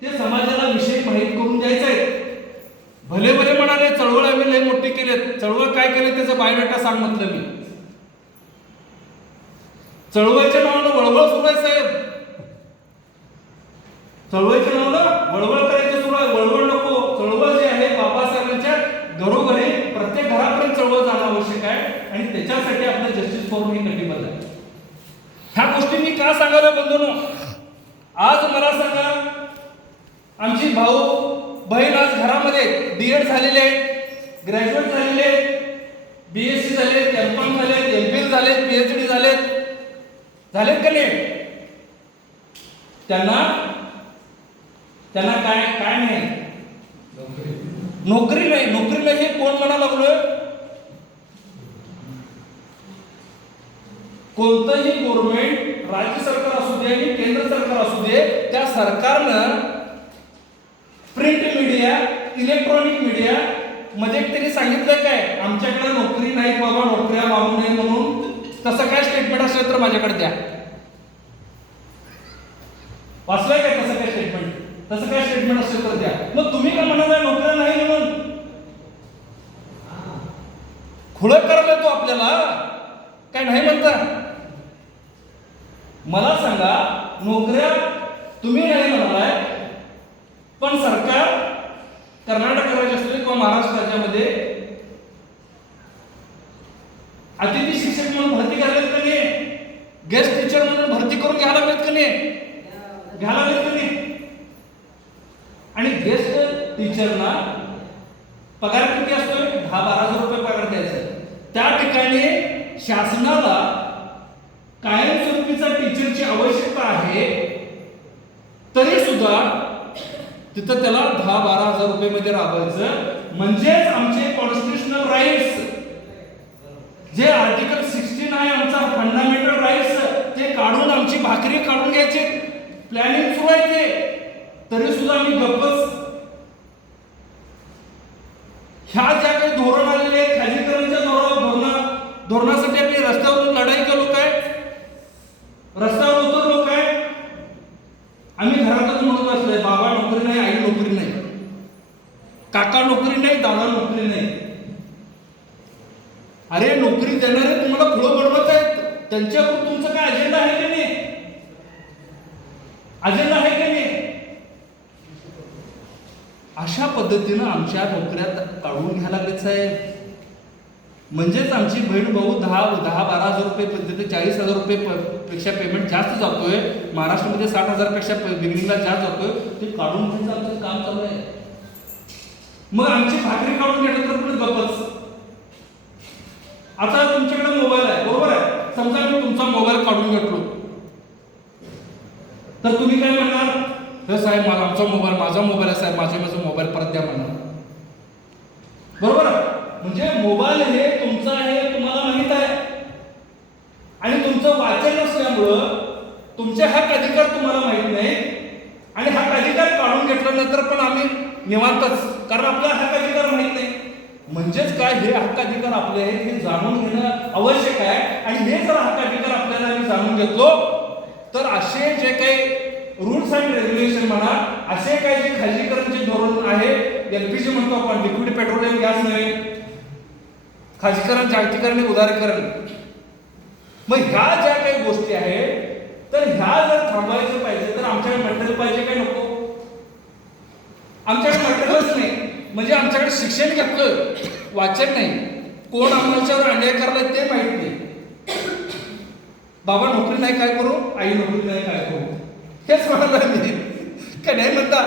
ते समाजाला विषय माहीत करून द्यायचा आहे. भले भले म्हणाले चळवळ आम्ही लय मोठी केलेत, चळवळ काय केले त्याचा बायोडाटा सांग म्हटलं मी. चळवळच्या नावानं वळवळ सुरू आहे साहेब, चळवळीच्या नावानं वळवळ करायचं सुरू आहे. वळवळ नको, चळवळ जे आहे बाबासाहेबांच्या घरोघरी प्रत्येक घरापर्यंत चळवळ जाणं आवश्यक आहे आणि त्याच्यासाठी आपलं जस्टिस फोरम हे कटिबद्ध आहे. ह्या गोष्टी मी का सांगायला बंधूंनो? आज मला सांगा, आमची भाऊ बहीण आज घरामध्ये डीएड झालेले आहेत, ग्रॅज्युएट झालेले आहेत, बीएससी झालेत, एमकॉम झालेत, एमफिल झालेत, पीएचडी झालेत का नाही? त्यांना काय नाही, नोकरी नाही. हे कोण म्हणा लागलोय? कोणतंही गव्हर्नमेंट, राज्य सरकार असू दे आणि केंद्र सरकार असू दे, त्या सरकारनं प्रिंट मीडिया, इलेक्ट्रॉनिक मीडिया मध्ये त्यांनी सांगितलं काय, आमच्याकडे नोकरी नाही बाबा, नोकऱ्या मागू नये म्हणून. तसं काय स्टेटमेंट असेल तर माझ्याकडे द्या. वाचलंय काय तसं काय स्टेटमेंट? तसं काय स्टेटमेंट असेल तर द्या. मग तुम्ही काय म्हणालाय नोकऱ्या नाही म्हणून? खुळं करायला तो आपल्याला काय नाही म्हणता? मला सांगा, नोकऱ्या तुम्ही नाही म्हणालाय, पण सरकार कर्नाटक राज्य असू दे किंवा महाराष्ट्र राज्यामध्ये अतिथी शिक्षक म्हणून भरती करायला का नाही? गेस्ट टीचर म्हणून भरती करून घ्यायला लागलेत का नाही? आणि गेस्ट टीचरना पगार किती असतोय? 10-12 हजार रुपये पगार द्यायचा. त्या ठिकाणी शासनाला कायमस्वरूपीचा टीचरची आवश्यकता आहे, तरी सुद्धा तिथं त्याला 10-12 हजार रुपये मध्ये राबवायचं. म्हणजेच आमचे कॉन्स्टिट्यूशनल राईट्स, जे आर्टिकल 16 आहे आमचा फंडामेंटल राईट्स, ते काढून आमची भाकरी काढून घ्यायची प्लॅनिंग सुरू आहे. तरी सुद्धा आम्ही गप्पच. ह्या ज्या काही धोरण आलेले आहेत, खाजगीकरणाच्या धोरणासाठी आम्ही रस्त्यावरून लढाई केलो काय, रस्त्यावर उतरलो काय. आम्ही घरातच म्हणत असलोय, बाबा नोकरी नाही, आई नोकरी नाही, काका नोकरी नाही, दादा नोकरी नाही. अरे नोकरी देणारे तुम्हाला पुढं बनवत आहेत, त्यांच्यावर तुमचं काय अजेंडा आहे की नाही, अजेंडा आहे की नाही. अशा पद्धतीनं आमच्या नोकऱ्यात काढून घ्यायला लागले साहेब. म्हणजेच आमची बहीण भाऊ 10-12 हजार रुपये पद्धती 40,000 रुपये पेक्षा पेमेंट जास्त जातोय. महाराष्ट्रामध्ये 60,000 पेक्षा बिगिनिंगला जास्त जातोय. ते काढून घ्यायचं आमचं काम चालू आहे. मग आमची भाकरी काढून घेतलं तर पुढे गप्पच. आता तुमच्याकडे मोबाईल आहे, बरोबर आहे. समजा मी तुमचा मोबाईल काढून घेतलो तर तुम्ही काय म्हणणार, हे साहेब मला आमचा मोबाईल, माझा मोबाईल आहे साहेब, माझा मोबाईल परत द्या म्हणणार, बरोबर आहे. म्हणजे मोबाईल हे तुमचा आहे, तुम्हाला माहित आहे. आणि तुमचं वाचन नसल्यामुळं तुमचे हक्क अधिकार तुम्हाला माहित नाही. आणि हक्क अधिकार काढून घेतल्यानंतर पण आम्ही निवांतच, कारण आपला हक्क अधिकार माहित नाही. म्हणजेच काय, हे हक्क अधिकार आपले आहेत हे जाणून घेणं आवश्यक आहे. आणि हे जर हक्क अधिकार आपल्याला आम्ही जाणून घेतलो तर असे जे काही रूल्स अँड रेग्युलेशन म्हणा, असे काही जे खाजगीकरणचे धोरण आहे, एलपीजी म्हणतो आपण, लिक्विड पेट्रोलियम गॅस नव्हे, खाजगीकरण, जागतिकरण, उदारीकरण. मग ह्या ज्या काही गोष्टी आहेत तर ह्या जर थांबवायचं पाहिजे तर आमच्याकडे मटेरियल पाहिजे काय नको. आमच्याकडे मटेरियलच नाही. म्हणजे आमच्याकडे शिक्षण घेतलं, वाचन नाही, कोण आमच्यावर अन्याय करलाय ते माहित नाही. बाबा नोकरी नाही काय करू, आई नोकरी नाही काय करू, हेच म्हणाला मी काय नाही म्हणता.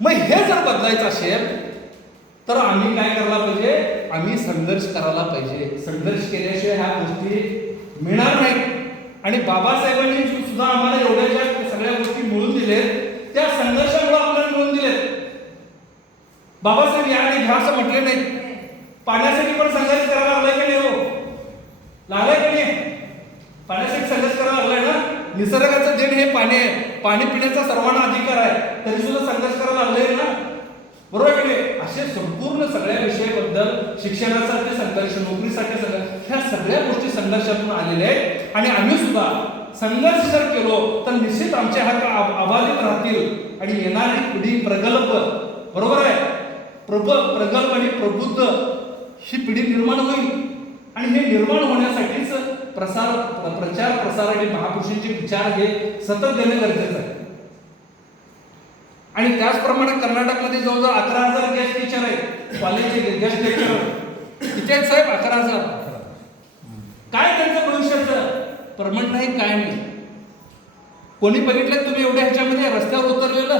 मग हे जर बदलायचं असेल तर आम्ही काय करायला पाहिजे, आम्ही संघर्ष करायला पाहिजे. संघर्ष केल्याशिवाय ह्या गोष्टी मिळणार नाहीत. आणि बाबासाहेबांनी सुद्धा आम्हाला एवढ्या ज्या सगळ्या गोष्टी मिळून दिलेत त्या संघर्षामुळे आपल्याला मिळून दिलेत. बाबासाहेब याने घ्या असं म्हटले नाही. पाण्यासाठी पण संघर्ष करायला लागलाय की नाही, हो लागलाय की नाही. पाण्यासाठी संघर्ष करायला लागलाय ना. निसर्गाचं देण हे पाणी आहे, पाणी पिण्याचा सर्वांना अधिकार आहे, तरी सुद्धा संघर्ष करायला लागलाय ना, बरोबर की नाही. असे संपूर्ण सगळ्या विषयाबद्दल, शिक्षणासाठी संघर्ष, नोकरीसाठी संघर्ष, ह्या सगळ्या गोष्टी संघर्षातून आलेल्या आहेत. आणि आम्ही सुद्धा संघर्ष जर केलो तर निश्चित आमचे हक्क अबाधित राहतील आणि येणारी पिढी प्रगल्भ, बरोबर आहे, प्रगल्भ आणि प्रबुद्ध ही पिढी निर्माण होईल. आणि हे निर्माण होण्यासाठीच प्रचार प्रसार आणि महापुरुषांचे विचार हे सतत देणे गरजेचं आहे. आणि त्याचप्रमाणे कर्नाटकमध्ये जवळजवळ 11,000 गेस्ट टीचर आहेत, कॉलेजचे गेस्ट लेक्चर किती आहेत साहेब, 11,000. काय त्यांचं भविष्याचं परमनंट नाही, काय नाही. कोणी बघितलं तुम्ही एवढ्या ह्याच्यामध्ये रस्त्यावर उतरलेलं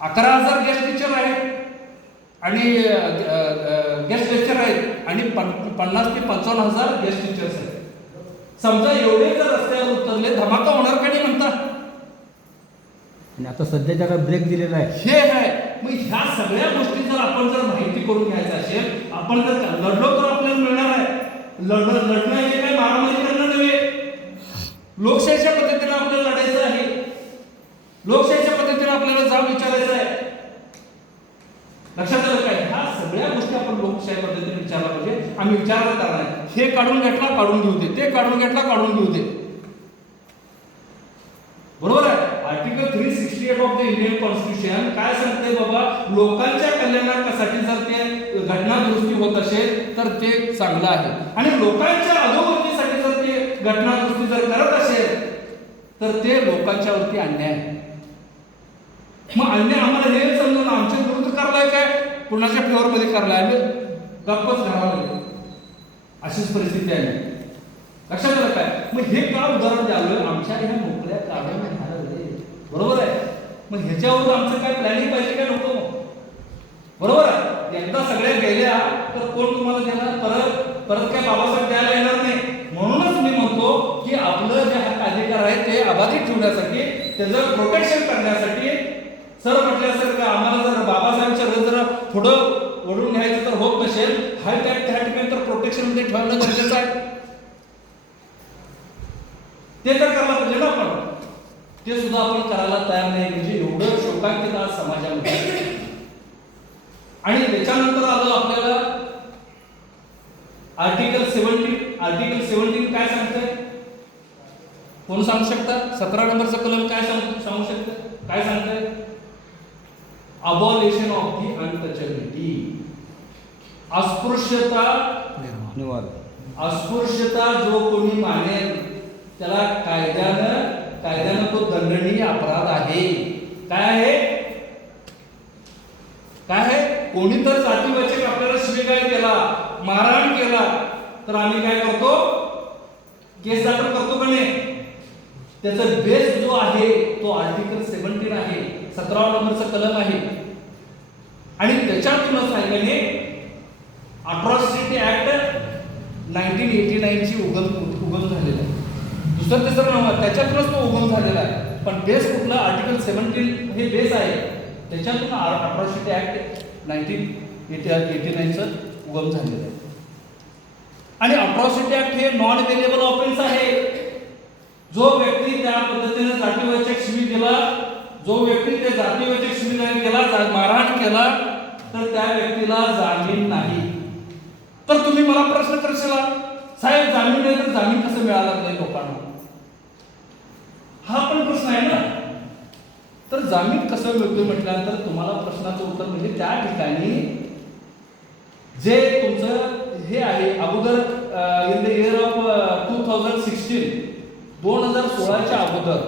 11,000 गेस्ट टीचर आहेत आणि गेस्ट लेक्चर आहेत आणि 50,000 ते 55,000 गेस्ट टीचर्स आहेत. समजा एवढे जर रस्त्यावर उतरले धमाका होणार का नाही म्हणता. आणि आता सध्याच्या काळात ब्रेक दिलेला आहे हे आहे. मग ह्या सगळ्या गोष्टी जर आपण जर माहिती करून घ्यायचं असेल, आपण जर लढलो तर आपल्याला मिळणार आहे. लढणं हे काय मारामारी करणं नव्हे. लोकशाहीच्या पद्धतीने आपल्याला लढायचं आहे. लोकशाहीच्या पद्धतीने आपल्याला जाब विचारायचं आहे. लक्षात आलं काय. ह्या सगळ्या गोष्टी आपण लोकशाही पद्धतीने विचारला पाहिजे. आम्ही विचारला करणार आहे. हे काढून घेतला काढून घेऊ दे, ते काढून घेतला काढून घेऊ दे, बरोबर आहे. Article 368 of the Indian constitution काय सांगते बाबा, लोकांच्या कल्याणासाठी जर ते घटना दुरुस्ती होत असेल तर ते चांगलं आहे. आणि लोकांच्या अधोगतीसाठी जर ते घटना दुरुस्ती जर करत असेल तर ते लोकांच्या वरती अन्याय आहे. मग अन्याय आम्हाला हे समजून आमच्या विरुद्ध करलाय काय, कुणाच्या फेवर मध्ये करलाय, आम्ही गप्पच घालावं, अशीच परिस्थिती आहे. लक्षात आलं काय. मग हे का उदाहरण द्यावं, आमच्या ह्या नोकऱ्या काढून घ्यायला, बरोबर आहे. मग ह्याच्यावर आमचं काय प्लॅनिंग पाहिजे काय नको, बरोबर आहे. एकदा सगळ्या गेल्या तर कोण तुम्हाला देणार, परत काय बाबासाहेब द्यायला येणार नाही. म्हणूनच मी म्हणतो की आपलं जे हक्क अधिकार आहे ते अबाधित ठेवण्यासाठी, त्याचं प्रोटेक्शन करण्यासाठी, सर म्हटल्यासारखं आम्हाला जर बाबासाहेबांच्या जर थोडं ओढून घ्यायचं तर होत नसेल, हा त्या ठिकाणी तर प्रोटेक्शन मध्ये ठेवणं गरजेचं आहे. ते तर करायला पाहिजे ना आपण. ते सुद्धा आपण करायला तयार नाही, म्हणजे एवढं शोकांतिक आज समाजामध्ये. आणि त्याच्यानंतर आलं आपल्याला आर्टिकल 17 काय सांगतंय? कोण सांगू शकता? 17 नंबरचं कलम काय सांगू शकतं? काय सांगतंय? Abolition of the untouchability. अस्पृश्यता जो कोणी मानेल त्याला कायद्यानं तो दंडनीय अपराध आहे. काय आहे? काय आहे? कोणी तर जातीवाचक आपल्याला शिवीगाळ केला, मारहाण केला, तर आम्ही काय करतो? केस दाखल करतो का नाही? त्याचा बेस जो आहे तो आर्टिकल 17 आहे, 17 नंबरचा कलम आहे. आणि त्याच्यातूनच आहे अट्रॉसिटी ऍक्ट 1989 ची उगम झालेला आहे. दुसरं तिसरं नाव त्याच्यातूनच तो उगम झालेला आहे. पण बेस कुठला? आर्टिकल 17 हे बेस आहे. त्याच्यातून अट्रॉसिटी ऍक्ट 1989 चं उगम झालेलं आहे. आणि अट्रॉसिटी ऍक्ट हे नॉन वेलेबल ऑफेन्स आहे. जो व्यक्ती त्या पद्धतीने जातीवाचक शिवी केला, जो व्यक्ती त्या जातीवाचक शिवी केला, मारहाण केला, तर त्या व्यक्तीला जामीन नाही. तर तुम्ही मला प्रश्न करशील, साहेब जामीन नाही तर जामीन कसं मिळाला नाही लोकांना? हा पण प्रश्न आहे ना. तर जामीन कसं मिळतो म्हटल्यानंतर तुम्हाला प्रश्नाचं उत्तर म्हणजे त्या ठिकाणी जे तुमचं हे आहे अगोदर इन द इयर ऑफ 2016च्या अगोदर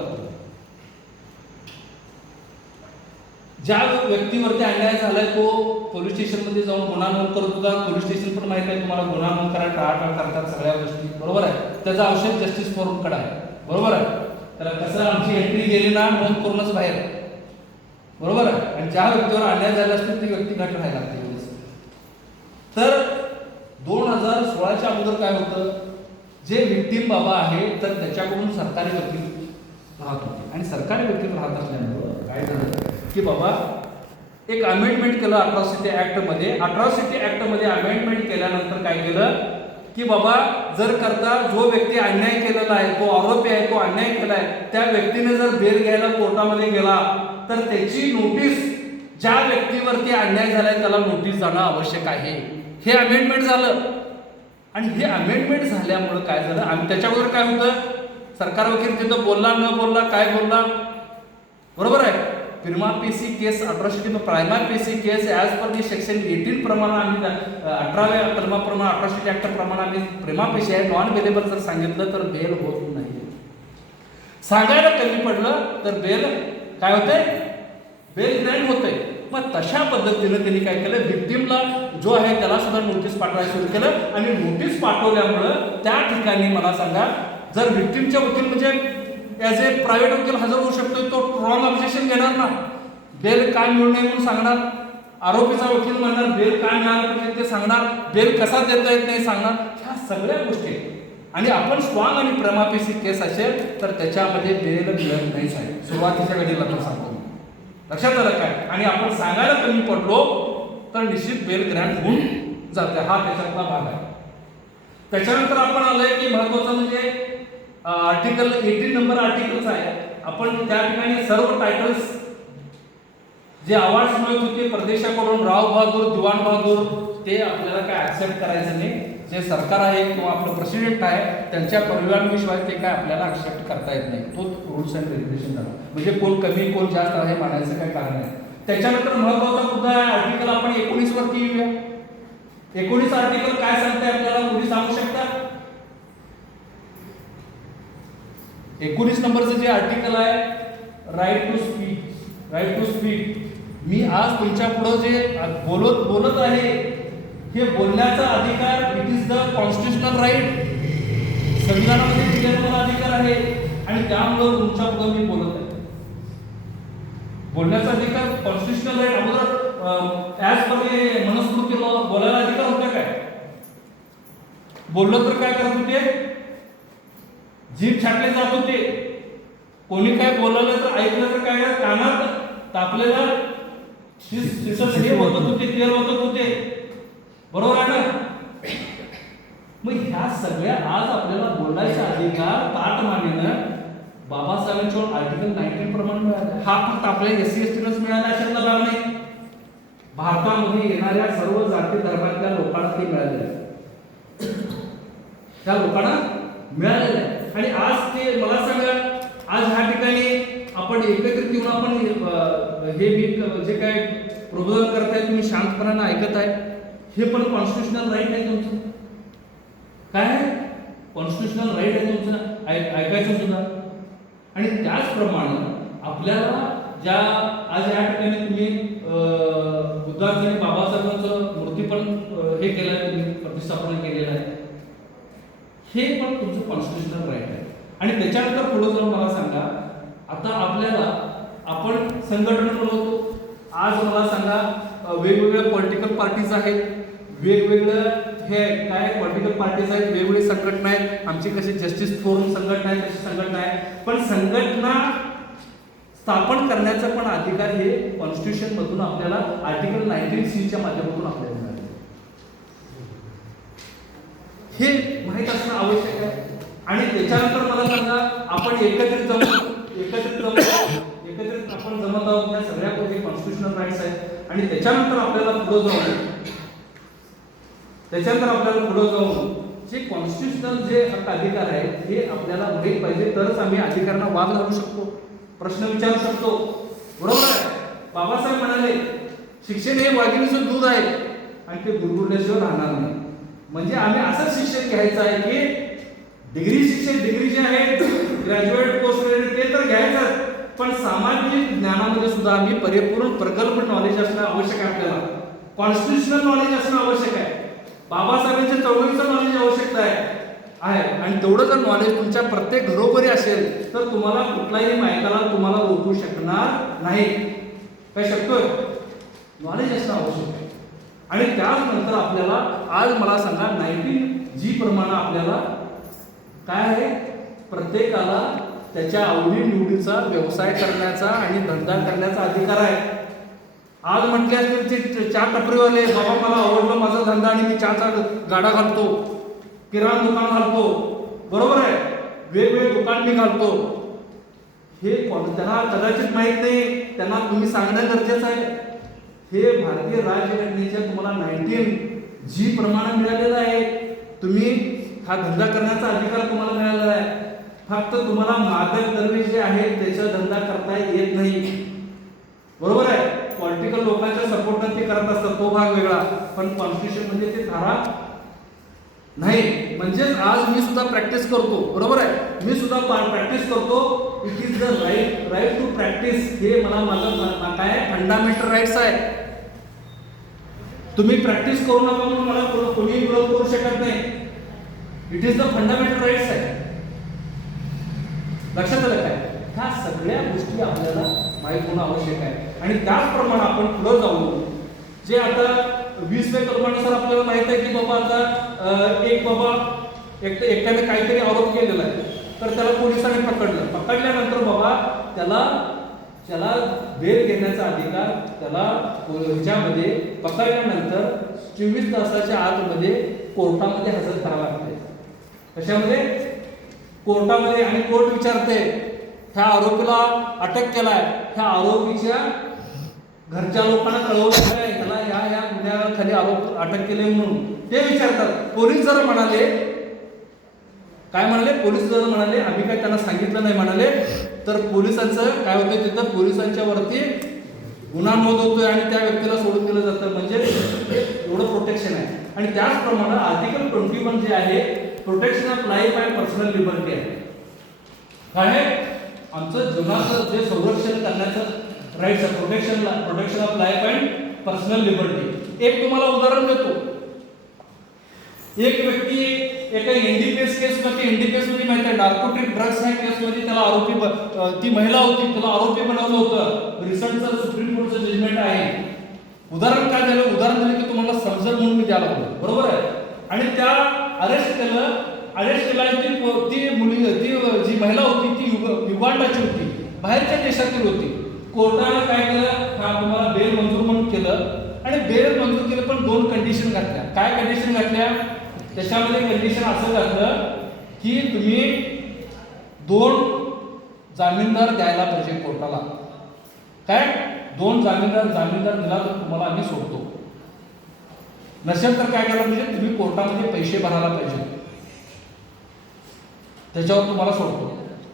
ज्या व्यक्तीवरती अन्याय झालाय तो पोलीस स्टेशन मध्ये जाऊन गुन्हा नोंद करत होता. पोलीस स्टेशन पण माहिती आहे तुम्हाला, गुन्हा नोंद करायला टाळाटाळ करतात सगळ्या गोष्टी, बरोबर आहे. त्याचा औषध जस्टिस फोरमकडे आहे, बरोबर आहे. त्याला कसं आमची एंट्री गेली ना नोंद करूनच बाहेर, बरोबर आहे. आणि ज्या व्यक्तीवर अन्याय झाला असतो ती व्यक्ती घट राहायला लागते. तर 2016च्या अगोदर काय होतं, जे विक्टीम बाबा आहे तर त्याच्याकडून सरकारी वकील राहत होते. आणि सरकारी वकील राहत असल्यामुळं काय झालं की बाबा एक अमेंडमेंट केलं अट्रॉसिटी ऍक्टमध्ये. अट्रॉसिटी ऍक्टमध्ये अमेंडमेंट केल्यानंतर काय केलं की बाबा जर करता जो व्यक्ती अन्याय केलेला आहे, तो आरोपी आहे, तो अन्याय केलाय, त्या व्यक्तीने जर बेल घ्यायला कोर्टामध्ये गेला तर त्याची नोटीस ज्या व्यक्तीवरती अन्याय झालाय त्याला नोटीस जाणं आवश्यक आहे. हे अमेंडमेंट झालं. आणि हे अमेंडमेंट झाल्यामुळं काय झालं, आम्ही त्याच्यावर काय होतं, सरकार वकील तिथं बोलला न बोलला, काय बोलला, बरोबर आहे. प्रिमा पेशी केस अट्रॉसिटी प्रायमा पेशी केस ॲज पर दी सेक्शन 18 प्रमाणे आम्ही 18व्या कलमाप्रमाणे अट्रॉसिटी ऍक्ट प्रमाणे आम्ही प्रिमा पेशी आहे नॉन वेलेबल जर सांगितलं तर बेल होत नाही. सांगायला कमी पडलं तर बेल काय होतंय, बेल ग्रँट होतंय. मग तशा पद्धतीनं त्यांनी काय केलं, विक्टीमला जो आहे त्याला सुद्धा नोटीस पाठवायला सुरू केलं. आणि नोटीस पाठवल्यामुळं त्या ठिकाणी मला सांगा, जर विक्टीमच्या वकील म्हणजे ॲज ए प्रायव्हेट वकील हजर होऊ शकतो, तो रॉंग ऑब्जेक्शन घेणार ना, बेल काय मिळू नये म्हणून सांगणार. आरोपीचा वकील म्हणणार बेल काय मिळालं पाहिजे ते सांगणार, बेल कसा देता येत नाही सांगणार. ह्या सगळ्या गोष्टी. आणि आपण स्ट्रॉंग आणि प्रेमापेशी केस असेल तर त्याच्यामध्ये बेल मिळत नाही साहेब, सुरुवातीच्या घडीला तर सांगतो. लक्षात आलं काय? आणि आपण सांगायला कमी पडलो तर निश्चित बेल ग्रँट होऊन जाते. हा त्याच्यातला भाग आहे. त्याच्यानंतर आपण आलोय की महत्वाचं म्हणजे आर्टिकल 18 नंबर आर्टिकलचा आहे. आपण त्या ठिकाणी सर्व टायटल्स जे अवॉर्ड्स मिळत होते प्रदेशाकडून, राव बहादूर, दिवाण बहादूर, ते आपल्याला काय ऍक्सेप्ट करायचं नाही. जे सरकार आहे किंवा आपलं प्रेसिडेंट आहे त्यांच्या परवानगीशिवाय ते काय आपल्याला ऍक्सेप्ट करता येत नाही. तो रूल्स अँड रेग्युलेशन झाला. म्हणजे कोण कमी कोण जास्त आहे मानायचं काय कारण नाही. त्याच्यानंतर महत्वाचा मुद्दा आहे आर्टिकल आपण 19 वरती येऊया. 19 आर्टिकल काय सांगते आपल्याला, कोणी सांगू शकता? 19 नंबरचं जे आर्टिकल आहे right to speak. Right to speak. मी आज तुमच्या पुढे जे बोलत आहे हे बोलण्याचा अधिकार, it is the constitutional right. संविधानामध्ये दिलेला मला अधिकार आहे आणि त्यामुळे तुमच्या पुढे मी बोलत आहे. बोलण्याचा अधिकार कॉन्स्टिट्युशनल राईट. अगोदर ॲज पर मनुस्मृती बोलायला अधिकार होता काय? बोललो तर काय करत होते, जीभ छाटले जात होते. कोणी काय बोललं तर ऐकलं तर काय कानात तापलेला हे होत होते, तेल होत होते, बरोबर आहे ना. मग ह्या सगळ्या आज आपल्याला बोलायचा अधिकार ताटमानेनं बाबासाहेबांच्या आर्टिकल 19 प्रमाणे मिळाला. हा फक्त आपल्या SC ST मिळाला अशातला भाग नाही. भारतामध्ये येणाऱ्या सर्व जाती धर्मातल्या लोकांना ते मिळालेलं आहे. त्या लोकांना मिळालेलं आहे. आणि आज ते मला सांगा, आज ह्या ठिकाणी आपण एकत्रित येऊन आपण हे मी जे काय प्रबोधन करताय तुम्ही शांतपणाने ऐकत आहे, हे पण कॉन्स्टिट्युशनल राईट आहे तुमचं. काय आहे? कॉन्स्टिट्युशनल राईट आहे तुमचं ऐकायचं सुद्धा. आणि त्याचप्रमाणे आपल्याला ज्या आज या ठिकाणी तुम्ही बुद्धाचं आणि बाबासाहेबांचं मूर्ती पण हे केलं आहे, तुम्ही प्रतिष्ठापन केलेलं आहे, हे पण तुमचं कॉन्स्टिट्युशनल राईट आहे. आणि त्याच्यानंतर पुढे जाऊन मला सांगा, आता आपल्याला आपण संघटना बनवतो. आज मला सांगा वेगवेगळ्या पॉलिटिकल पार्टीज आहेत, वेगवेगळं हे काय पॉलिटिकल पार्टीज आहेत, वेगवेगळी संघटना आहेत. आमची कशी जस्टिस फोरम संघटना आहे तशी संघटना आहे. पण संघटना स्थापन करण्याचा पण अधिकार हे कॉन्स्टिट्यूशन मधून आपल्याला आर्टिकल 19C च्या माध्यमातून आपल्याला मिळाले. हे माहीत असणं आवश्यक आहे. आणि त्याच्यानंतर मला सांगा, आपण एकत्रित आपण जमत आहोत. या सगळ्या गोष्टी कॉन्स्टिट्यूशनल राईट्स आहेत. आणि त्याच्यानंतर आपल्याला पुढे जाऊन जे कॉन्स्टिट्यूशनल जे हक्क अधिकार आहेत हे आपल्याला माहीत पाहिजे, तरच आम्ही अधिकारांना वाद घालू शकतो, प्रश्न विचारू शकतो. बरोबर आहे. बाबासाहेब म्हणाले शिक्षण हे वाघिणीचं दूध आहे आणि ते गुरगुरल्याशिवाय राहणार नाही. म्हणजे आम्ही असं शिक्षण घ्यायचं आहे की डिग्री जे आहे ग्रॅज्युएट पोस्ट ग्रॅज्युएट ते तर घ्यायचं, पण सामाजिक ज्ञानामध्ये सुद्धा आम्ही परिपूर्ण प्रगल्भ नॉलेज असणं आवश्यक आहे. आपल्याला कॉन्स्टिट्यूशनल नॉलेज असणं आवश्यक आहे. बाबासाहेबांच्या चळवळीचं नॉलेज आवश्यकता आहे. आणि तेवढं जर नॉलेज तुमच्या प्रत्येक घरोघरी असेल तर तुम्हाला कुठलाही मायकाला तुम्हाला रोखू शकणार नाही. काय शकतोय? नॉलेज असणं आवश्यक आहे. आणि त्यानंतर आपल्याला आज मला सांगा 19G प्रमाणे आपल्याला काय आहे, प्रत्येकाला त्याच्या आवडी निवडीचा व्यवसाय करण्याचा आणि धंदा करण्याचा अधिकार आहे. आज म्हटले असतील ते चहा टपरीवाले, बाबा मला आवडलं माझा धंदा आणि मी चहाचा गाडा घालतो, किराणा दुकान घालतो, बरोबर आहे, वेगवेगळे दुकान मी घालतो. हे त्यांना कदाचित माहित नाही, त्यांना तुम्ही सांगणं गरजेचं आहे. हे भारतीय राज्यघटनेच्या तुम्हाला 19G प्रमाणे मिळालेलं आहे. तुम्ही हा धंदा करण्याचा अधिकार तुम्हाला मिळालेला आहे. फक्त तुम्हाला मादक द्रव्य जे आहेत त्याचा धंदा करता येत नाही. बरोबर आहे. पॉलिटिकल लोकांच्या सपोर्टने ते करत असतात, तो भाग वेगळा. पण कॉन्स्टिट्यूशन म्हणजे ते धारा नाही. म्हणजेच आज मी सुद्धा प्रॅक्टिस करतो, बरोबर आहे, मी सुद्धा प्रॅक्टिस करतो. It is the right to practice. हे मला माझं काय फंडामेंटल राईट्स आहे. तुम्ही प्रॅक्टिस करू नका म्हणून मला कोणी विरोध करू शकत नाही. It is the fundamental rights आहे. लक्षात आलं काय? ह्या सगळ्या गोष्टी आपल्याला माहीत होणं आवश्यक आहे. आणि त्याचप्रमाणे आपण पुढे जाऊ. जे आता 20व्या कलमानुसार आपल्याला माहित आहे की बाबा आता एकट्याने काहीतरी आरोप केलेला आहे, तर त्याला पोलिसांनी पकडल्यानंतर बाबा त्याला बेल घेण्याचा अधिकार त्याला ह्याच्यामध्ये पकडल्यानंतर 24 तासाच्या आतमध्ये कोर्टामध्ये हजर करावं लागते. कशामध्ये? कोर्टामध्ये. आणि कोर्ट विचारते ह्या आरोपीला अटक केलाय, ह्या आरोपीच्या घरच्या लोकांना कळवलं आहे ह्याला ह्या गुन्ह्याखाली आरोप अटक केले म्हणून ते विचारतात. पोलीस जर म्हणाले काय म्हणाले, पोलीस जर म्हणाले आम्ही काय त्यांना सांगितलं नाही म्हणाले, तर पोलिसांचं काय होतं, तिथं पोलिसांच्या वरती गुन्हा नोंद होतोय आणि त्या व्यक्तीला सोडून दिलं जातं. म्हणजे एवढं प्रोटेक्शन आहे. आणि त्याचप्रमाणे आर्टिकल 21 जे आहे protection of life and personal liberty आहे. काय आहे? आमचं जीवनाचं जे संरक्षण करण्याचं राईट्स आहे, protection of life and personal liberty. एक तुम्हाला उदाहरण देतो. एक व्यक्ती एका एनडीपीएस केसमध्ये, एनडीपीएस म्हणजे माहिती आहे नार्कोटिक ड्रग्स ह्या केसमध्ये त्याला आरोपी, ती महिला होती, त्याला आरोपी बनवलं होतं. रिसेंटचं सुप्रीम कोर्टचं जजमेंट आहे. उदाहरण काय झालं, उदाहरण दिलं की तुम्हाला समजेल म्हणून मी द्यायला लागलो, बरोबर आहे. आणि त्या अरेस्ट केलं ती मुली, ती जी महिला होती ती युगांडाची होती, बाहेरच्या देशातील होती. कोर्टाने काय केलं, हा तुम्हाला बेल मंजूर म्हणून केलं. आणि बेल मंजूर केलं, पण 2 कंडिशन घातल्या. काय कंडिशन घातल्या? त्याच्यामध्ये कंडिशन असं घातलं की तुम्ही जामीनदार द्यायला पाहिजे कोर्टाला. काय 2 जामीनदार दिला तर तुम्हाला आम्ही सोडतो. नसेल तर काय करायला पाहिजे, तुम्ही कोर्टामध्ये पैसे भरायला पाहिजे, त्याच्यावर तुम्हाला सोडतो.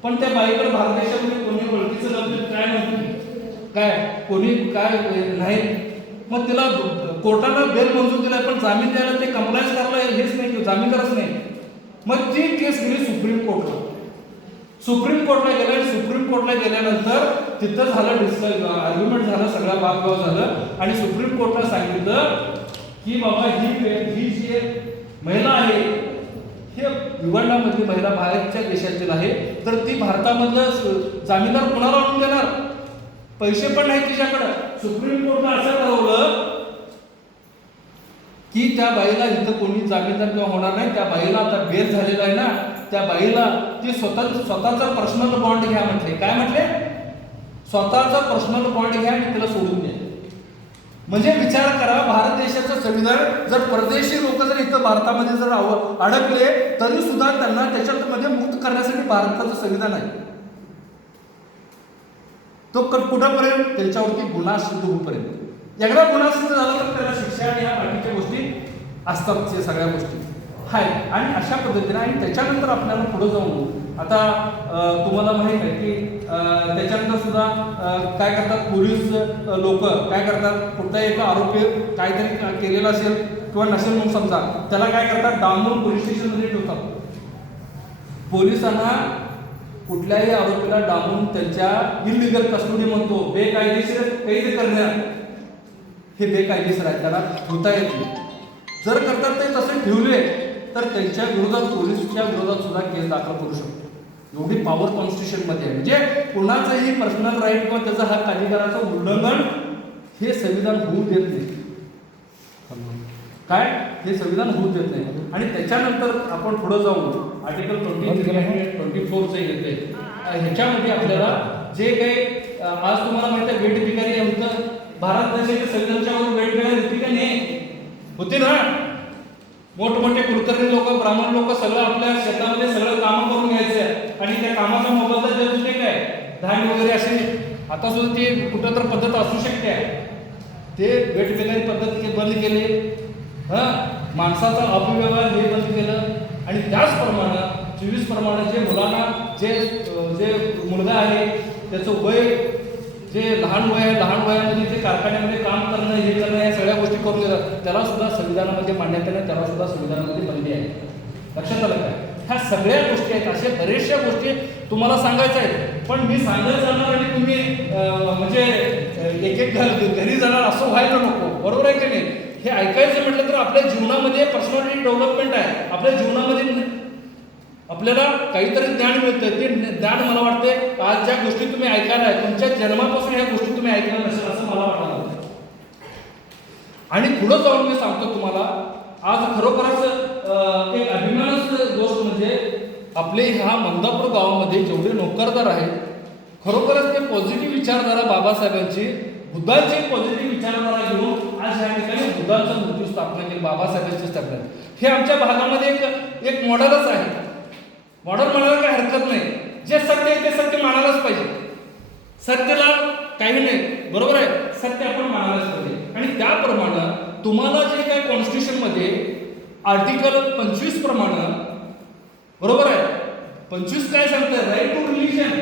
पण त्या बाईकडे भारत देशामध्ये कोणी ओळखीचं नव्हतं, काय नव्हतं, काय कोणी काय नाही. मग तिला कोर्टानं बेल मंजूर दिलाय, पण जामीन द्यायला ते कंप्लायन्स करायला हेच नाही की जामीनदारच नाही. मग ती केस गेली सुप्रीम कोर्टला. सुप्रीम कोर्टला गेला आणि सुप्रीम कोर्टला गेल्यानंतर तिथं झालं आर्ग्युमेंट झालं, सगळा वादविवाद झालं आणि सुप्रीम कोर्टला सांगितलं की बाबा ही जी महिला आहे, हे विवरणामधली महिला बाहेरच्या देशातील आहे, तर ती भारतामधलं जामीनदार कुणाला आणून देणार, पैसे पण नाही तिच्याकडं. सुप्रीम कोर्टला असं ठरवलं की त्या बाईला इथं कोणी जामीनदार किंवा होणार नाही. त्या बाईला आता बेल झालेला आहे ना, त्या बाईला ती स्वतःचा पर्सनल बॉन्ड घ्या म्हटले. काय म्हटले? स्वतःचा पर्सनल बॉन्ड घ्या आणि तिला सोडून द्या. म्हणजे विचार करा, भारत देशाचं संविधान जर परदेशी लोक जर इथं भारतामध्ये जर अडकले तरी सुद्धा त्यांना त्याच्यामध्ये मुक्त करण्यासाठी भारताचं संविधान आहे. तो कुठंपर्यंत? त्यांच्यावरती गुन्हा सिद्ध होईपर्यंत. एकदा गुन्हा सिद्ध झाला तर त्याला शिक्षा आणि ह्या बाकीच्या गोष्टी असतात, त्या सगळ्या गोष्टी आहेत. आणि अशा पद्धतीने आणि त्याच्यानंतर आपल्याला पुढे जाऊन आता तुम्हाला माहीत आहे की त्याच्यानंतर सुद्धा काय करतात पोलीस लोक, काय करतात, कुठलाही एक आरोपी काहीतरी केलेला असेल किंवा नसेल म्हणून समजा, त्याला काय करतात, डांबून पोलीस स्टेशनमध्ये ठेवतात. पोलिसांना कुठल्याही आरोपीला डांबून त्यांच्या इलिगल कस्टडी म्हणतो, बेकायदेशीर कैद करण्यात, हे बेकायदेशीर आहे, त्याला ठेवता येत नाही. जर करतात ते तसे ठेवले तर त्यांच्या विरोधात पोलिसच्या विरोधात सुद्धा केस दाखल करू शकतो. एवढी पॉवर कॉन्स्टिट्यूशनमध्ये आहे. म्हणजे कोणाचंही पर्सनल राईट किंवा त्याचा हक्क अधिकाराचं उल्लंघन हे संविधान होऊ देत नाही. काय हे संविधान होऊ देत नाही. आणि त्याच्यानंतर आपण पुढे जाऊन आर्टिकल 24 येते, ह्याच्यामध्ये आपल्याला जे काही आज तुम्हाला माहिती आहे वेट अधिकारी होतं, भारत देशाच्या संविधानाच्या वेट अधिकारी होती का नाही? होते ना. मोठमोठे कुलकर्णी लोक, ब्राह्मण लोक सगळं आपल्या शेतामध्ये सगळं कामं करून घ्यायचे आणि त्या कामाचा मोबदला देत होते काय, धान्य वगैरे असे. आता सुद्धा ते कुठं तर पद्धत असू शकते. ते वेठबिगारी पद्धत ते बंद केले, माणसाचा अपव्यवहार हे बंद केलं. आणि त्याचप्रमाणे 24 प्रमाणे जे मुलांना जे मुलगा आहे त्याचं वय जे लहान वय आहे, लहान वयामध्ये ते कारखान्यामध्ये काम करणं, हे करणं, या सगळ्या गोष्टी करून देतात, त्याला सुद्धा संविधानामध्ये मान्यता नाही, त्याला सुद्धा संविधानामध्ये बंदी आहे. लक्षात आलं काय? ह्या सगळ्या गोष्टी आहेत. अशा बऱ्याचशा गोष्टी तुम्हाला सांगायच्या आहेत, पण मी सांगत जाणार आणि तुम्ही म्हणजे एक घरी जाणार असं व्हायला नको. बरोबर आहे की नाही? हे ऐकायचं म्हटलं तर आपल्या जीवनामध्ये पर्सनॅलिटी डेव्हलपमेंट आहे. आपल्या जीवनामध्ये आपल्याला काहीतरी ज्ञान मिळतं. ते ज्ञान मला वाटते आज ज्या गोष्टी तुम्ही ऐकायला आहे, तुमच्या जन्मापासून ह्या गोष्टी तुम्ही ऐकल्या नसेल असं मला वाटतं. आणि पुढं जाऊन मी सांगतो तुम्हाला, आज खरोखरच एक अभिमानास्पद गोष्ट म्हणजे आपले ह्या मंदापूर गावामध्ये जेवढे नोकरदार आहेत, खरोखरच ते पॉझिटिव्ह विचारधारा बाबासाहेबांची, बुद्धांची पॉझिटिव्ह विचारधारा घेऊन आज ह्या ठिकाणी बुद्धांचा मूर्ती स्थापना केली, बाबासाहेबांची स्थापना. हे आमच्या भागामध्ये एक मॉडेलच आहे. मॉडेल म्हणायला काही हरकत नाही. जे सत्य आहे ते सत्य मानायलाच पाहिजे. सत्याला काही नाही, बरोबर आहे, सत्य आपण मानायलाच पाहिजे. आणि त्याप्रमाणे तुम्हाला जे काय कॉन्स्टिट्यूशनमध्ये आर्टिकल 25 प्रमाणे, बरोबर आहे, 25 काय सांगतं, राईट टू रिलिजन.